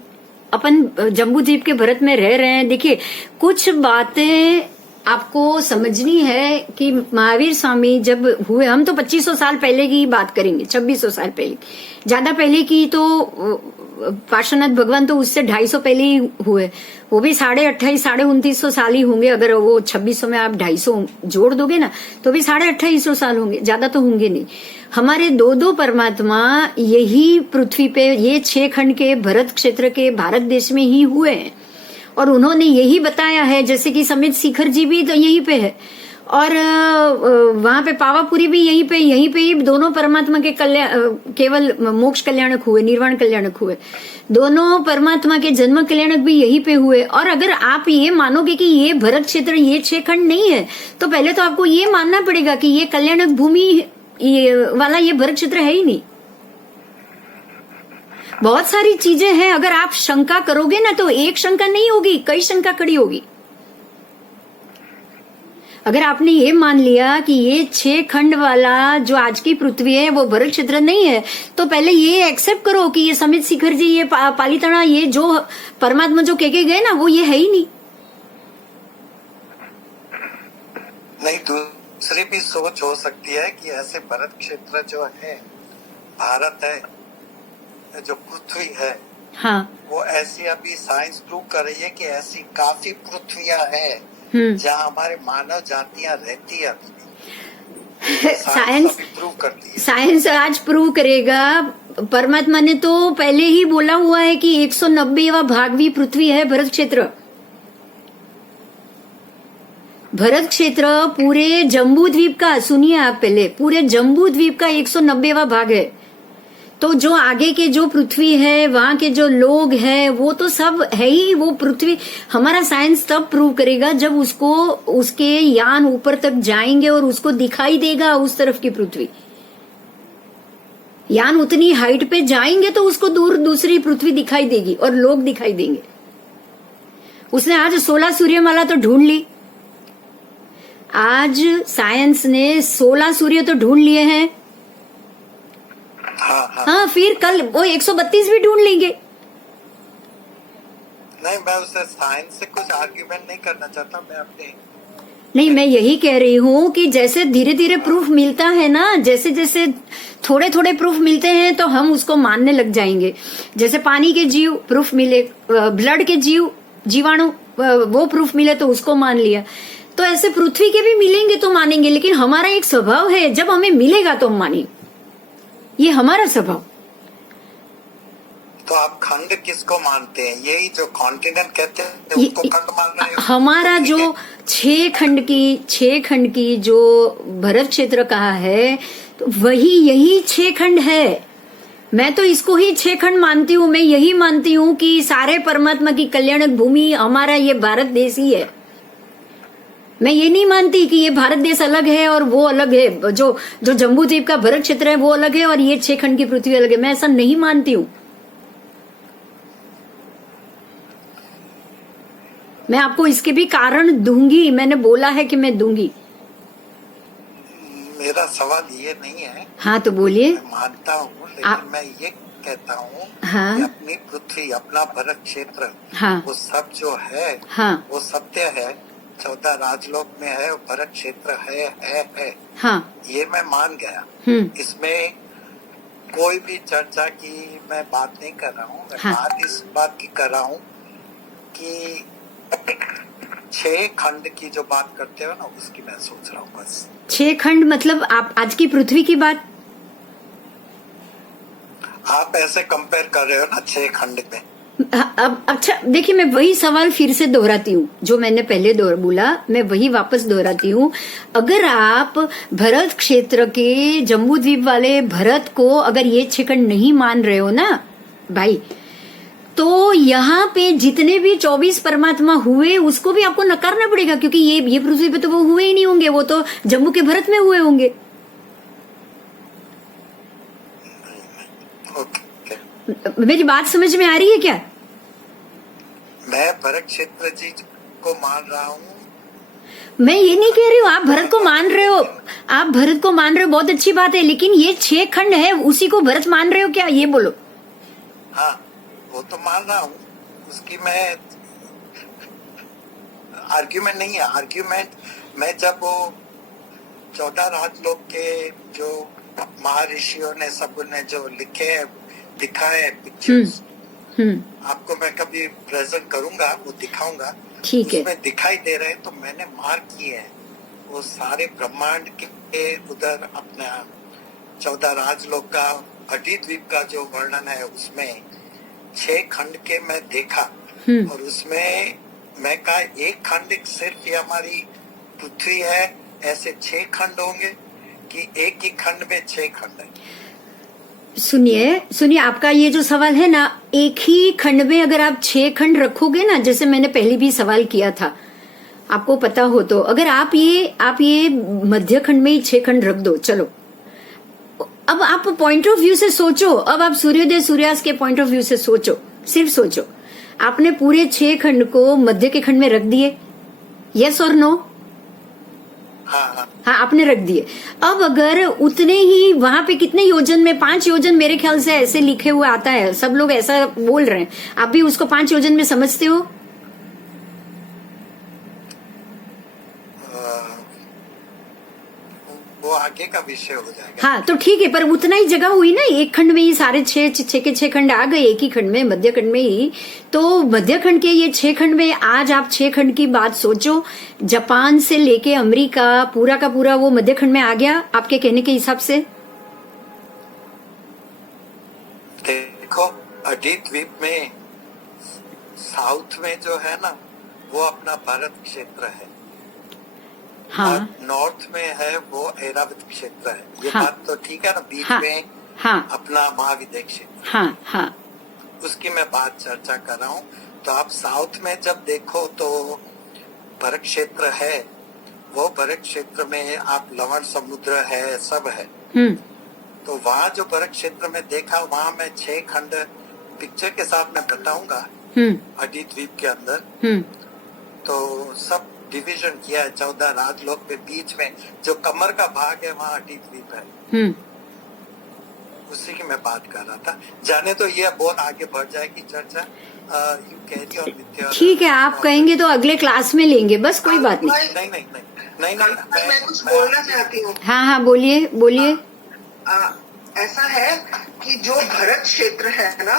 अपन जम्बू द्वीप के भरत में रह रहे हैं। देखिए, कुछ बातें आपको समझनी है कि महावीर स्वामी जब हुए, हम तो 2500 साल पहले की बात करेंगे, 2600 साल पहले, ज्यादा पहले की तो पार्श्वनाथ भगवान तो उससे 250 पहले ही हुए, वो भी 2850 2900 साल ही होंगे। अगर वो 2600 में आप 250 जोड़ दोगे ना तो भी 2850 साल होंगे, ज्यादा तो होंगे नहीं। हमारे दो परमात्मा यही पृथ्वी पे, ये 6 खंड के भरत क्षेत्र के भारत देश में ही हुए हैं, और उन्होंने यही बताया है। जैसे कि समित शिखर जी भी तो यहीं पे है, और वहां पे पावापुरी भी यहीं पे ही दोनों परमात्मा के केवल मोक्ष कल्याणक हुए, निर्वाण कल्याणक हुए। दोनों परमात्मा के जन्म कल्याणक भी यहीं पे हुए। और अगर आप ये मानोगे कि ये भरत क्षेत्र, ये 6 खंड नहीं है, तो पहले तो आपको ये मानना पड़ेगा कि ये कल्याणक भूमि वाला ये भरत क्षेत्र है ही नहीं। बहुत सारी चीजें हैं, अगर आप शंका करोगे ना तो एक शंका नहीं होगी, कई शंका खड़ी होगी। अगर आपने ये मान लिया कि ये 6 खंड वाला जो आज की पृथ्वी है वो भरत क्षेत्र नहीं है, तो पहले ये एक्सेप्ट करो कि ये समित शिखर जी, ये पालीताना, ये जो परमात्मा जो कह के गए ना, वो ये है ही नहीं। नहीं, दूसरी भी सोच हो सकती है कि ऐसे भरत क्षेत्र जो है, भारत है, जो पृथ्वी है, हाँ, वो ऐसी अभी साइंस प्रूव कर रही है कि ऐसी काफी पृथ्वियां हैं जहाँ हमारे मानव जातियां रहती है। साइंस प्रूव करती है, साइंस आज प्रूव करेगा। परमात्मा ने तो पहले ही बोला हुआ है कि 190वां भाग भी पृथ्वी है भरत क्षेत्र। भरत क्षेत्र पूरे जम्बू द्वीप का, सुनिए आप पहले, पूरे जम्बू द्वीप का 190वां भाग है। तो जो आगे के जो पृथ्वी है, वहां के जो लोग हैं, वो तो सब है ही वो पृथ्वी। हमारा साइंस तब प्रूव करेगा जब उसको, उसके यान ऊपर तक जाएंगे और उसको दिखाई देगा उस तरफ की पृथ्वी। यान उतनी हाइट पे जाएंगे तो उसको दूर दूसरी पृथ्वी दिखाई देगी और लोग दिखाई देंगे। उसने आज 16 सूर्यमाला तो ढूंढ ली, आज साइंस ने 16 सूर्य तो ढूंढ लिए हैं। हाँ, फिर कल वो 132 भी ढूंढ लेंगे। नहीं, मैं उससे साइंस से कुछ आर्ग्यूमेंट नहीं करना चाहता, मैं अपने नहीं, मैं यही कह रही हूँ कि जैसे धीरे धीरे प्रूफ मिलता है ना, जैसे जैसे थोड़े थोड़े प्रूफ मिलते हैं तो हम उसको मानने लग जाएंगे। जैसे पानी के जीव प्रूफ मिले, ब्लड के जीव, जीवाणु, वो प्रूफ मिले तो उसको मान लिया। तो ऐसे पृथ्वी के भी मिलेंगे तो मानेंगे, लेकिन हमारा एक स्वभाव है, जब हमें मिलेगा तो हम मानेंगे, ये हमारा स्वभाव। तो आप खंड किसको मानते हैं? यही जो कॉन्टिनेंट कहते हैं उसको खंड मान रहे हो? हमारा जो 6 खंड की जो भरत क्षेत्र कहा है, तो वही यही 6 खंड है। मैं तो इसको ही 6 खंड मानती हूँ। मैं यही मानती हूँ कि सारे परमात्मा की कल्याणक भूमि हमारा ये भारत देश ही है। मैं ये नहीं मानती कि ये भारत देश अलग है और वो अलग है, जो जम्बू द्वीप का भरत क्षेत्र है वो अलग है और ये 6 खंड की पृथ्वी अलग है। मैं ऐसा नहीं मानती हूँ। मैं आपको इसके भी कारण दूंगी, मैंने बोला है कि मैं दूंगी। मेरा सवाल ये नहीं है। हाँ, तो बोलिए। मैं मानता हूँ, लेकिन मैं ये कहता हूँ हाँ, कि अपनी पृथ्वी, अपना भरत क्षेत्र, हाँ, वो सब जो है, हाँ, वो सत्य है। 14 राजलोक में है, भरत क्षेत्र है। हाँ, ये मैं मान गया। इसमें कोई भी चर्चा की मैं बात नहीं कर रहा हूँ। मैं हाँ, बात इस बात की कर रहा हूँ कि 6 खंड की जो बात करते हो ना, उसकी मैं सोच रहा हूँ बस। 6 खंड मतलब आप आज की पृथ्वी की बात आप ऐसे कंपेयर कर रहे हो ना 6 खंड में। अब अच्छा देखिए, मैं वही सवाल फिर से दोहराती हूँ जो मैंने पहले बोला, मैं वही वापस दोहराती हूँ। अगर आप भरत क्षेत्र के जम्बू द्वीप वाले भरत को अगर ये 6 खंड नहीं मान रहे हो ना भाई, तो यहाँ पे जितने भी 24 परमात्मा हुए उसको भी आपको नकारना पड़ेगा, क्योंकि ये पृथ्वी पे तो वो हुए ही नहीं होंगे, वो तो जम्मू के भरत में हुए होंगे। मेरी बात समझ में आ रही है क्या? मैं भरत क्षेत्र जी को मान रहा हूँ। मैं ये नहीं कह रही हूँ आप भरत को मान रहे हो, आप भरत को मान रहे हो, बहुत अच्छी बात है, लेकिन ये 6 खंड है, उसी को भरत मान रहे हो क्या, ये बोलो। हाँ, वो तो मान रहा हूँ, उसकी मैं आर्ग्यूमेंट नहीं है। आर्ग्यूमेंट मैं जब वो 14 राजलोक के जो महर्षियों ने सबने जो लिखे हैं, दिखाए हैं पिक्चर्स, आपको मैं कभी प्रेजेंट करूंगा, वो दिखाऊंगा। ठीक है। उसमें दिखाई दे रहे हैं, तो मैंने मार्क किए हैं वो सारे ब्रह्मांड के उधर अपना 14 राजलोक का अदिद्वीप का जो वर्णन है, उसमें 6 खंड के मैं देखा। और उसमें मैं कहा एक खंड सिर्फ ये हमारी पृथ्वी है, ऐसे 6 खंड होंगे कि एक ही खंड में 6 खंड है? सुनिए, आपका ये जो सवाल है ना, एक ही खंड में अगर आप 6 खंड रखोगे ना, जैसे मैंने पहले भी सवाल किया था, आपको पता हो तो, अगर आप ये मध्य खंड में ही 6 खंड रख दो, चलो अब आप पॉइंट ऑफ व्यू से सोचो, अब आप सूर्योदय सूर्यास्त के पॉइंट ऑफ व्यू से सोचो, सिर्फ सोचो, आपने पूरे 6 खंड को मध्य के खंड में रख दिए, यस और नो? हाँ, आपने रख दिए। अब अगर उतने ही वहां पे कितने योजन में, 5 योजन मेरे ख्याल से ऐसे लिखे हुए आता है, सब लोग ऐसा बोल रहे हैं, आप भी उसको 5 योजन में समझते हो? वो आगे का विषय हो जाएगा। हाँ, तो ठीक है, पर उतना ही जगह हुई ना, एक खंड में ही सारे 6 के 6 खंड आ गए, एक ही खंड में, मध्य खंड में ही। तो मध्य खंड के ये 6 खंड में आज आप 6 खंड की बात सोचो, जापान से लेके अमेरिका पूरा का पूरा वो मध्य खंड में आ गया आपके कहने के हिसाब से? देखो, अदिद्वीप में साउथ में जो है ना, वो अपना भारत क्षेत्र है। हाँ। और नॉर्थ में है वो ऐरावत क्षेत्र है। ये हाँ। बात तो ठीक है ना, बीच हाँ। में हाँ। अपना महाविद्य क्षेत्र। हाँ, हाँ, उसकी मैं बात चर्चा कर रहा हूँ। तो आप साउथ में जब देखो तो भरत क्षेत्र है, वो भरत क्षेत्र में आप लवण समुद्र है, सब है। तो वहाँ जो भरत क्षेत्र में देखा, वहाँ मैं 6 खंड पिक्चर के साथ मैं बताऊंगा अदिद्वीप के अंदर। तो सब डिवीजन किया है 14 राजलोक पे, बीच में जो कमर का भाग है वहाँ अदिद्वीप है। उसी की मैं बात कर रहा था। जाने तो ये बहुत आगे बढ़ जाएगी चर्चा। You carry on with your, ठीक है, आप कहेंगे तो अगले क्लास में लेंगे, बस कोई बात नहीं। नहीं, मैं कुछ बोलना चाहती हूँ। हाँ, बोलिए। ऐसा है कि जो भरत क्षेत्र है ना,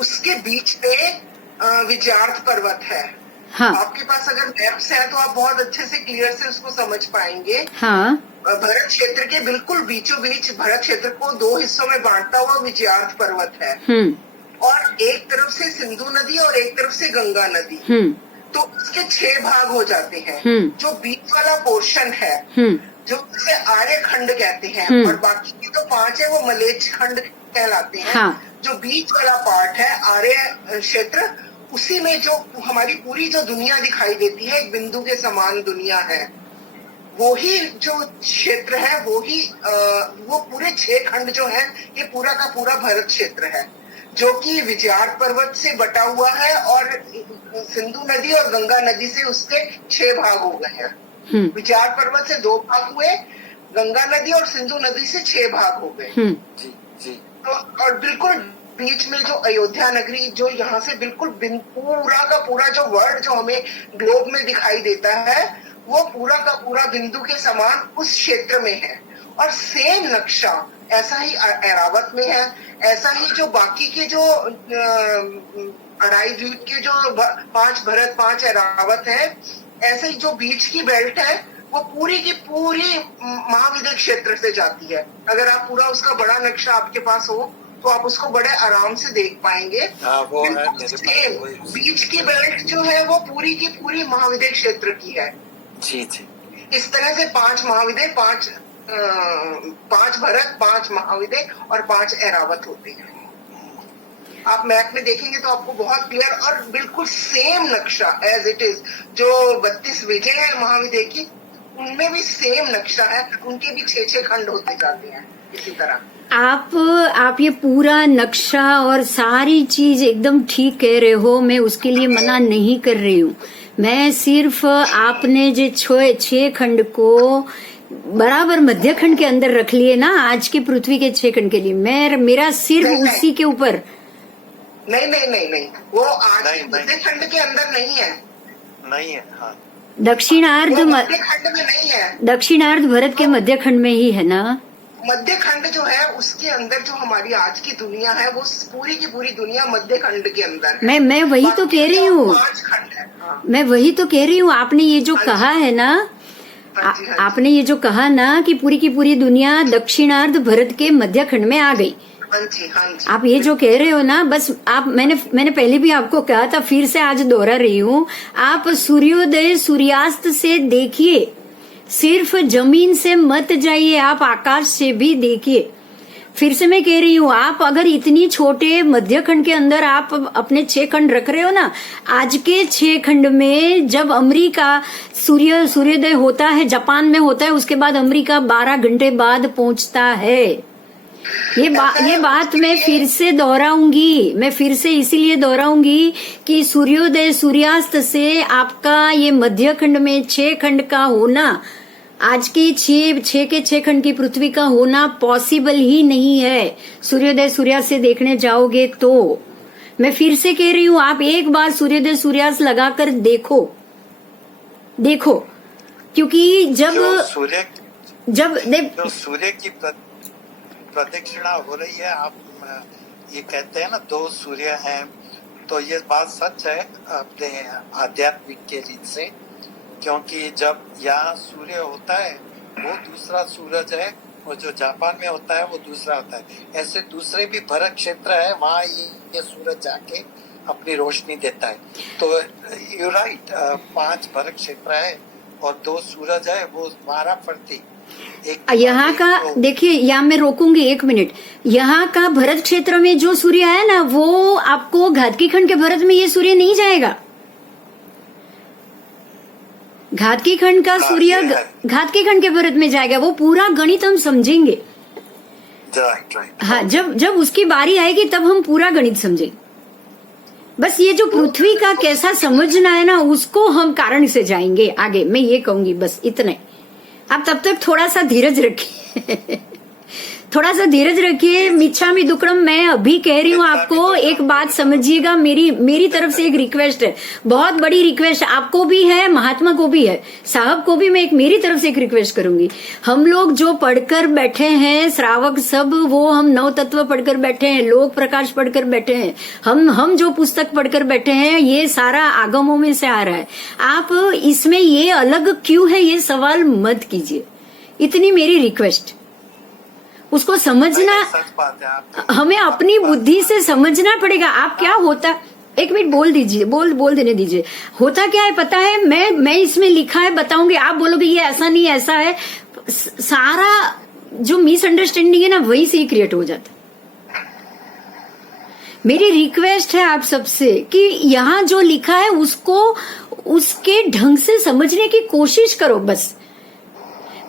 उसके बीच में विजयार्थ पर्वत है। हाँ। आपके पास अगर मैप्स है तो आप बहुत अच्छे से क्लियर से उसको समझ पाएंगे। हाँ। भरत क्षेत्र के बिल्कुल बीचों बीच भरत क्षेत्र को 2 हिस्सों में बांटता हुआ विजयार्थ पर्वत है। और एक तरफ से सिंधु नदी और एक तरफ से गंगा नदी। तो उसके 6 भाग हो जाते हैं। जो बीच वाला पोर्शन है, जो उसे आर्य खंड कहते हैं, और बाकी के तो 5 है वो मलेच्छ खंड कहलाते हैं। हाँ। जो बीच वाला पार्ट है आर्य क्षेत्र, उसी में जो हमारी पूरी जो दुनिया दिखाई देती है, एक बिंदु के समान दुनिया है, वो ही जो क्षेत्र है, वो पूरे 6 खंड जो है, ये पूरा का पूरा भरत क्षेत्र है, जो कि विजयार्थ पर्वत से बटा हुआ है, और सिंधु नदी और गंगा नदी से उसके 6 भाग हो गए हैं। विजयार्थ पर्वत से 2 भाग हुए, गंगा नदी और सिंधु नदी से 6 भाग हो गए। जी। तो और बिल्कुल बीच में जो अयोध्या नगरी, जो यहाँ से बिल्कुल पूरा का पूरा जो वर्ल्ड जो हमें ग्लोब में दिखाई देता है, वो पूरा का पूरा बिंदु के समान उस क्षेत्र में है। और सेम नक्शा ऐसा ही ऐरावत में है, ऐसा ही जो बाकी के जो अढ़ाई द्वीप के जो 5 भरत 5 ऐरावत है, ऐसे ही जो बीच की बेल्ट है, वो पूरी की पूरी महाविद्य क्षेत्र से जाती है। अगर आप पूरा उसका बड़ा नक्शा आपके पास हो तो आप उसको बड़े आराम से देख पाएंगे। वो है बीच की बेल्ट जो है वो पूरी की पूरी महाविद्य क्षेत्र की है। जी। इस तरह से 5 महाविद्य, 5 भरत, 5 महाविद्य और 5 ऐरावत होते हैं। आप मैप में देखेंगे तो आपको बहुत क्लियर और बिल्कुल सेम नक्शा एज इट इज। जो 32 विजय है महाविद्य की, उनमें भी सेम नक्शा है, उनके भी 6 खंड होते जाते हैं इसी तरह। आप ये पूरा नक्शा और सारी चीज एकदम ठीक कह रहे हो, मैं उसके लिए मना नहीं कर रही हूँ। मैं सिर्फ आपने जो 6 खंड को बराबर मध्य खंड के अंदर रख लिए ना, आज की पृथ्वी के 6 खंड के लिए, मेरा सिर्फ उसी के ऊपर। नहीं, वो आज मध्य खंड के अंदर नहीं है। हाँ। दक्षिणार्ध मध्य खंड में नहीं है, दक्षिणार्ध भारत के मध्य खंड में ही है ना। मध्य खंड जो है उसके अंदर जो हमारी आज की दुनिया है वो पूरी की पूरी दुनिया मध्य खंड के अंदर है। मैं वही तो कह रही हूँ, 5 खंड है। हाँ। मैं वही तो कह रही हूँ। आपने ये जो कहा है ना, आपने ये जो कहा ना कि पूरी की पूरी दुनिया दक्षिणार्ध भारत के मध्य खंड में आ गई। हाँ जी। आप ये जो कह रहे हो ना, बस आप मैंने पहले भी आपको कहा था, फिर से आज दोहरा रही हूँ। आप सूर्योदय सूर्यास्त से देखिए, सिर्फ जमीन से मत जाइए, आप आकाश से भी देखिए। फिर से मैं कह रही हूँ, आप अगर इतनी छोटे मध्य खंड के अंदर आप अपने 6 खंड रख रहे हो ना, आज के 6 खंड में जब अमेरिका सूर्योदय होता है, जापान में होता है, उसके बाद अमेरिका 12 घंटे बाद पहुंचता है। ये बात मैं फिर से दोहराऊंगी, मैं फिर से इसीलिए दोहराऊंगी कि सूर्योदय सूर्यास्त से आपका ये मध्य खंड में 6 खंड का होना, आज की 6 खंड की पृथ्वी का होना पॉसिबल ही नहीं है। सूर्योदय सूर्यास्त से देखने जाओगे तो मैं फिर से कह रही हूँ, आप एक बार सूर्योदय सूर्यास्त लगाकर देखो, क्योंकि जब सूर्य की प्रदक्षिणा हो रही है, आप ये कहते हैं ना 2 सूर्य हैं, तो ये बात सच है अपने आध्यात्मिक के रीत से, क्योंकि जब यहाँ सूर्य होता है वो दूसरा सूरज है, और जो जापान में होता है वो दूसरा होता है। ऐसे दूसरे भी भरत क्षेत्र है, वहाँ ये सूरज जाके अपनी रोशनी देता है। तो यू राइट, 5 भरत क्षेत्र है और 2 सूरज है, वो मारा पड़ती। यहाँ का देखिए, यहाँ मैं रोकूंगी 1 मिनट। यहाँ का भरत क्षेत्र में जो सूर्य है ना, वो आपको घातकी खंड के भरत में ये सूर्य नहीं जाएगा। घातकी खंड का सूर्य घातकी खंड के भरत में जाएगा। वो पूरा गणित हम समझेंगे। हाँ, जब उसकी बारी आएगी तब हम पूरा गणित समझेंगे। बस ये जो पृथ्वी का कैसा समझना है ना, उसको हम कारण से जाएंगे आगे। मैं ये कहूंगी बस इतना ही। आप तब तक थोड़ा सा धीरज रखिए थोड़ा सा धीरज रखिए। मिच्छामि दुक्कडम मैं अभी कह रही हूँ आपको, एक बात समझिएगा, मेरी तरफ से एक रिक्वेस्ट है, बहुत बड़ी रिक्वेस्ट आपको भी है, महात्मा को भी है, साहब को भी मैं मेरी तरफ से एक रिक्वेस्ट करूंगी। हम लोग जो पढ़कर बैठे हैं, श्रावक सब, वो हम 9 तत्व पढ़कर बैठे हैं, लोक प्रकाश पढ़कर बैठे हैं, हम जो पुस्तक पढ़कर बैठे हैं, ये सारा आगमों में से आ रहा है। आप इसमें ये अलग क्यों है, ये सवाल मत कीजिए। इतनी मेरी रिक्वेस्ट। उसको समझना, हमें अपनी बुद्धि से समझना पड़ेगा। आप क्या होता, 1 मिनट बोल दीजिए, बोल देने दीजिए। होता क्या है पता है, मैं इसमें लिखा है बताऊंगी, आप बोलोगे ये ऐसा नहीं ऐसा है। सारा जो मिसअंडरस्टैंडिंग है ना, वही से ही क्रिएट हो जाता है। मेरी रिक्वेस्ट है आप सबसे कि यहाँ जो लिखा है उसको उसके ढंग से समझने की कोशिश करो। बस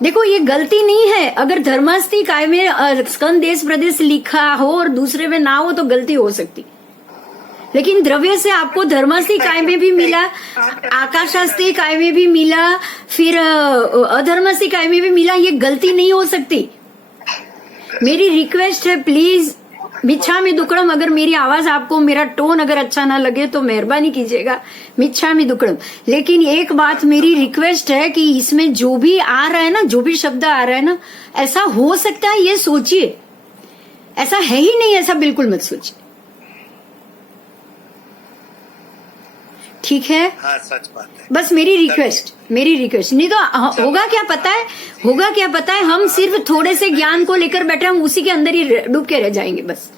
देखो, ये गलती नहीं है। अगर धर्मास्थि काय में स्कंद देश प्रदेश लिखा हो और दूसरे में ना हो तो गलती हो सकती, लेकिन द्रव्य से आपको धर्मास्थि काय में भी मिला, आकाशास्थि काय में भी मिला, फिर अधर्मास्थि काय में भी मिला, ये गलती नहीं हो सकती। मेरी रिक्वेस्ट है, प्लीज मिच्छामि दुक्कडम। अगर मेरी आवाज आपको, मेरा टोन अगर अच्छा ना लगे तो मेहरबानी कीजिएगा, मिच्छामि दुक्कडम। लेकिन एक बात मेरी रिक्वेस्ट है कि इसमें जो भी आ रहा है ना, जो भी शब्द आ रहा है ना, ऐसा हो सकता है ये सोचिए, ऐसा है ही नहीं, ऐसा बिल्कुल मत सोचिए, ठीक है? हाँ, सच बात है। बस मेरी रिक्वेस्ट नहीं तो होगा क्या पता है, हम सिर्फ थोड़े से ज्ञान को लेकर बैठे, हम उसी के अंदर ही डूब के रह जाएंगे। बस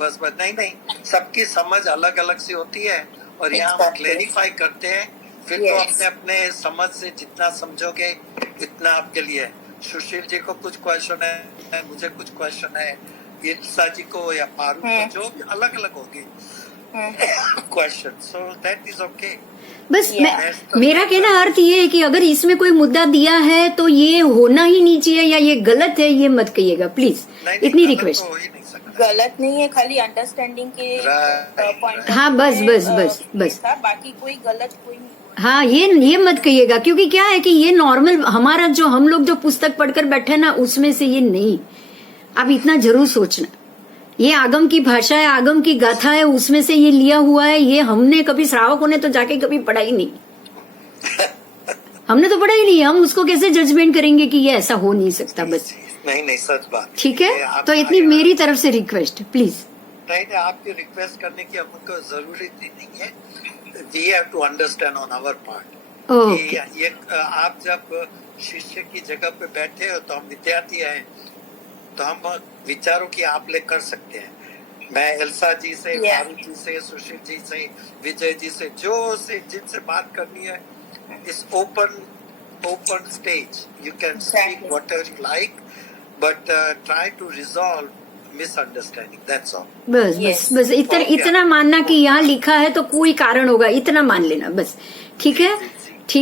नहीं, सबकी समझ अलग अलग सी होती है, और यहाँ हम क्लेरिफाई करते हैं। फिर तो अपने समझ से जितना समझोगे इतना आपके लिए। सुशील जी को कुछ क्वेश्चन है, मुझे कुछ क्वेश्चन है, ईर्षा जी को या पारू को, जो अलग अलग होगी। question. So that is okay. बस Yeah. मेरा कहना अर्थ ये है कि अगर इसमें कोई मुद्दा दिया है तो ये होना ही नहीं चाहिए या ये गलत है, ये मत कहिएगा प्लीज, इतनी रिक्वेस्ट। हो ही नहीं सकता। गलत नहीं है, खाली अंडरस्टैंडिंग के Right. पॉइंट। हाँ, बस। बाकी कोई गलत कोई नहीं। हाँ, ये मत कहिएगा, क्योंकि क्या है कि ये नॉर्मल हमारा जो हम लोग जो पुस्तक पढ़कर बैठे ना उसमें से ये नहीं। आप इतना जरूर सोचना, ये आगम की भाषा है, आगम की गाथा है, उसमें से ये लिया हुआ है। ये हमने कभी श्रावकों ने तो जाके कभी पढ़ा ही नहीं, हमने तो पढ़ा ही नहीं, हम उसको कैसे जजमेंट करेंगे कि ये ऐसा हो नहीं सकता। बस नहीं सच बात। ठीक है, तो इतनी मेरी तरफ से रिक्वेस्ट प्लीज। नहीं, आपकी रिक्वेस्ट करने की हमको जरूरत नहीं है। We have to understand on our part. Okay, ये आप जब शिष्य की जगह पे बैठे हो तो हम विद्यार्थी हैं, तो हम विचारों की आप ले कर सकते हैं। मैं एल्सा जी से, फारूक जी से, सुशील जी से, विजय जी से, जिनसे बात करनी है, इस open stage, you can speak whatever you like, but try to resolve misunderstanding, that's all. बस इतना मानना कि यहाँ लिखा है तो कोई कारण होगा, इतना मान लेना बस। ठीक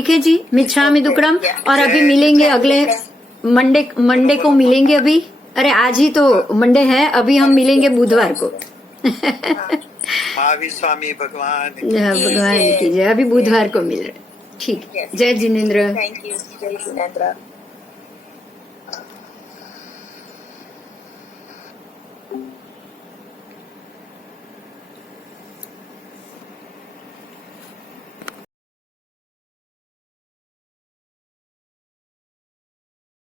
है जी, मिच्छामि दुक्कडम। और अभी मिलेंगे अगले मंडे को मिलेंगे। अभी अरे आज ही तो मंडे है, अभी हम मिलेंगे बुधवार को। महावीर स्वामी भगवान की जय। अभी बुधवार को मिल रहे। ठीक, जय जिनेन्द्र। थैंक यू, जय जिनेन्द्र।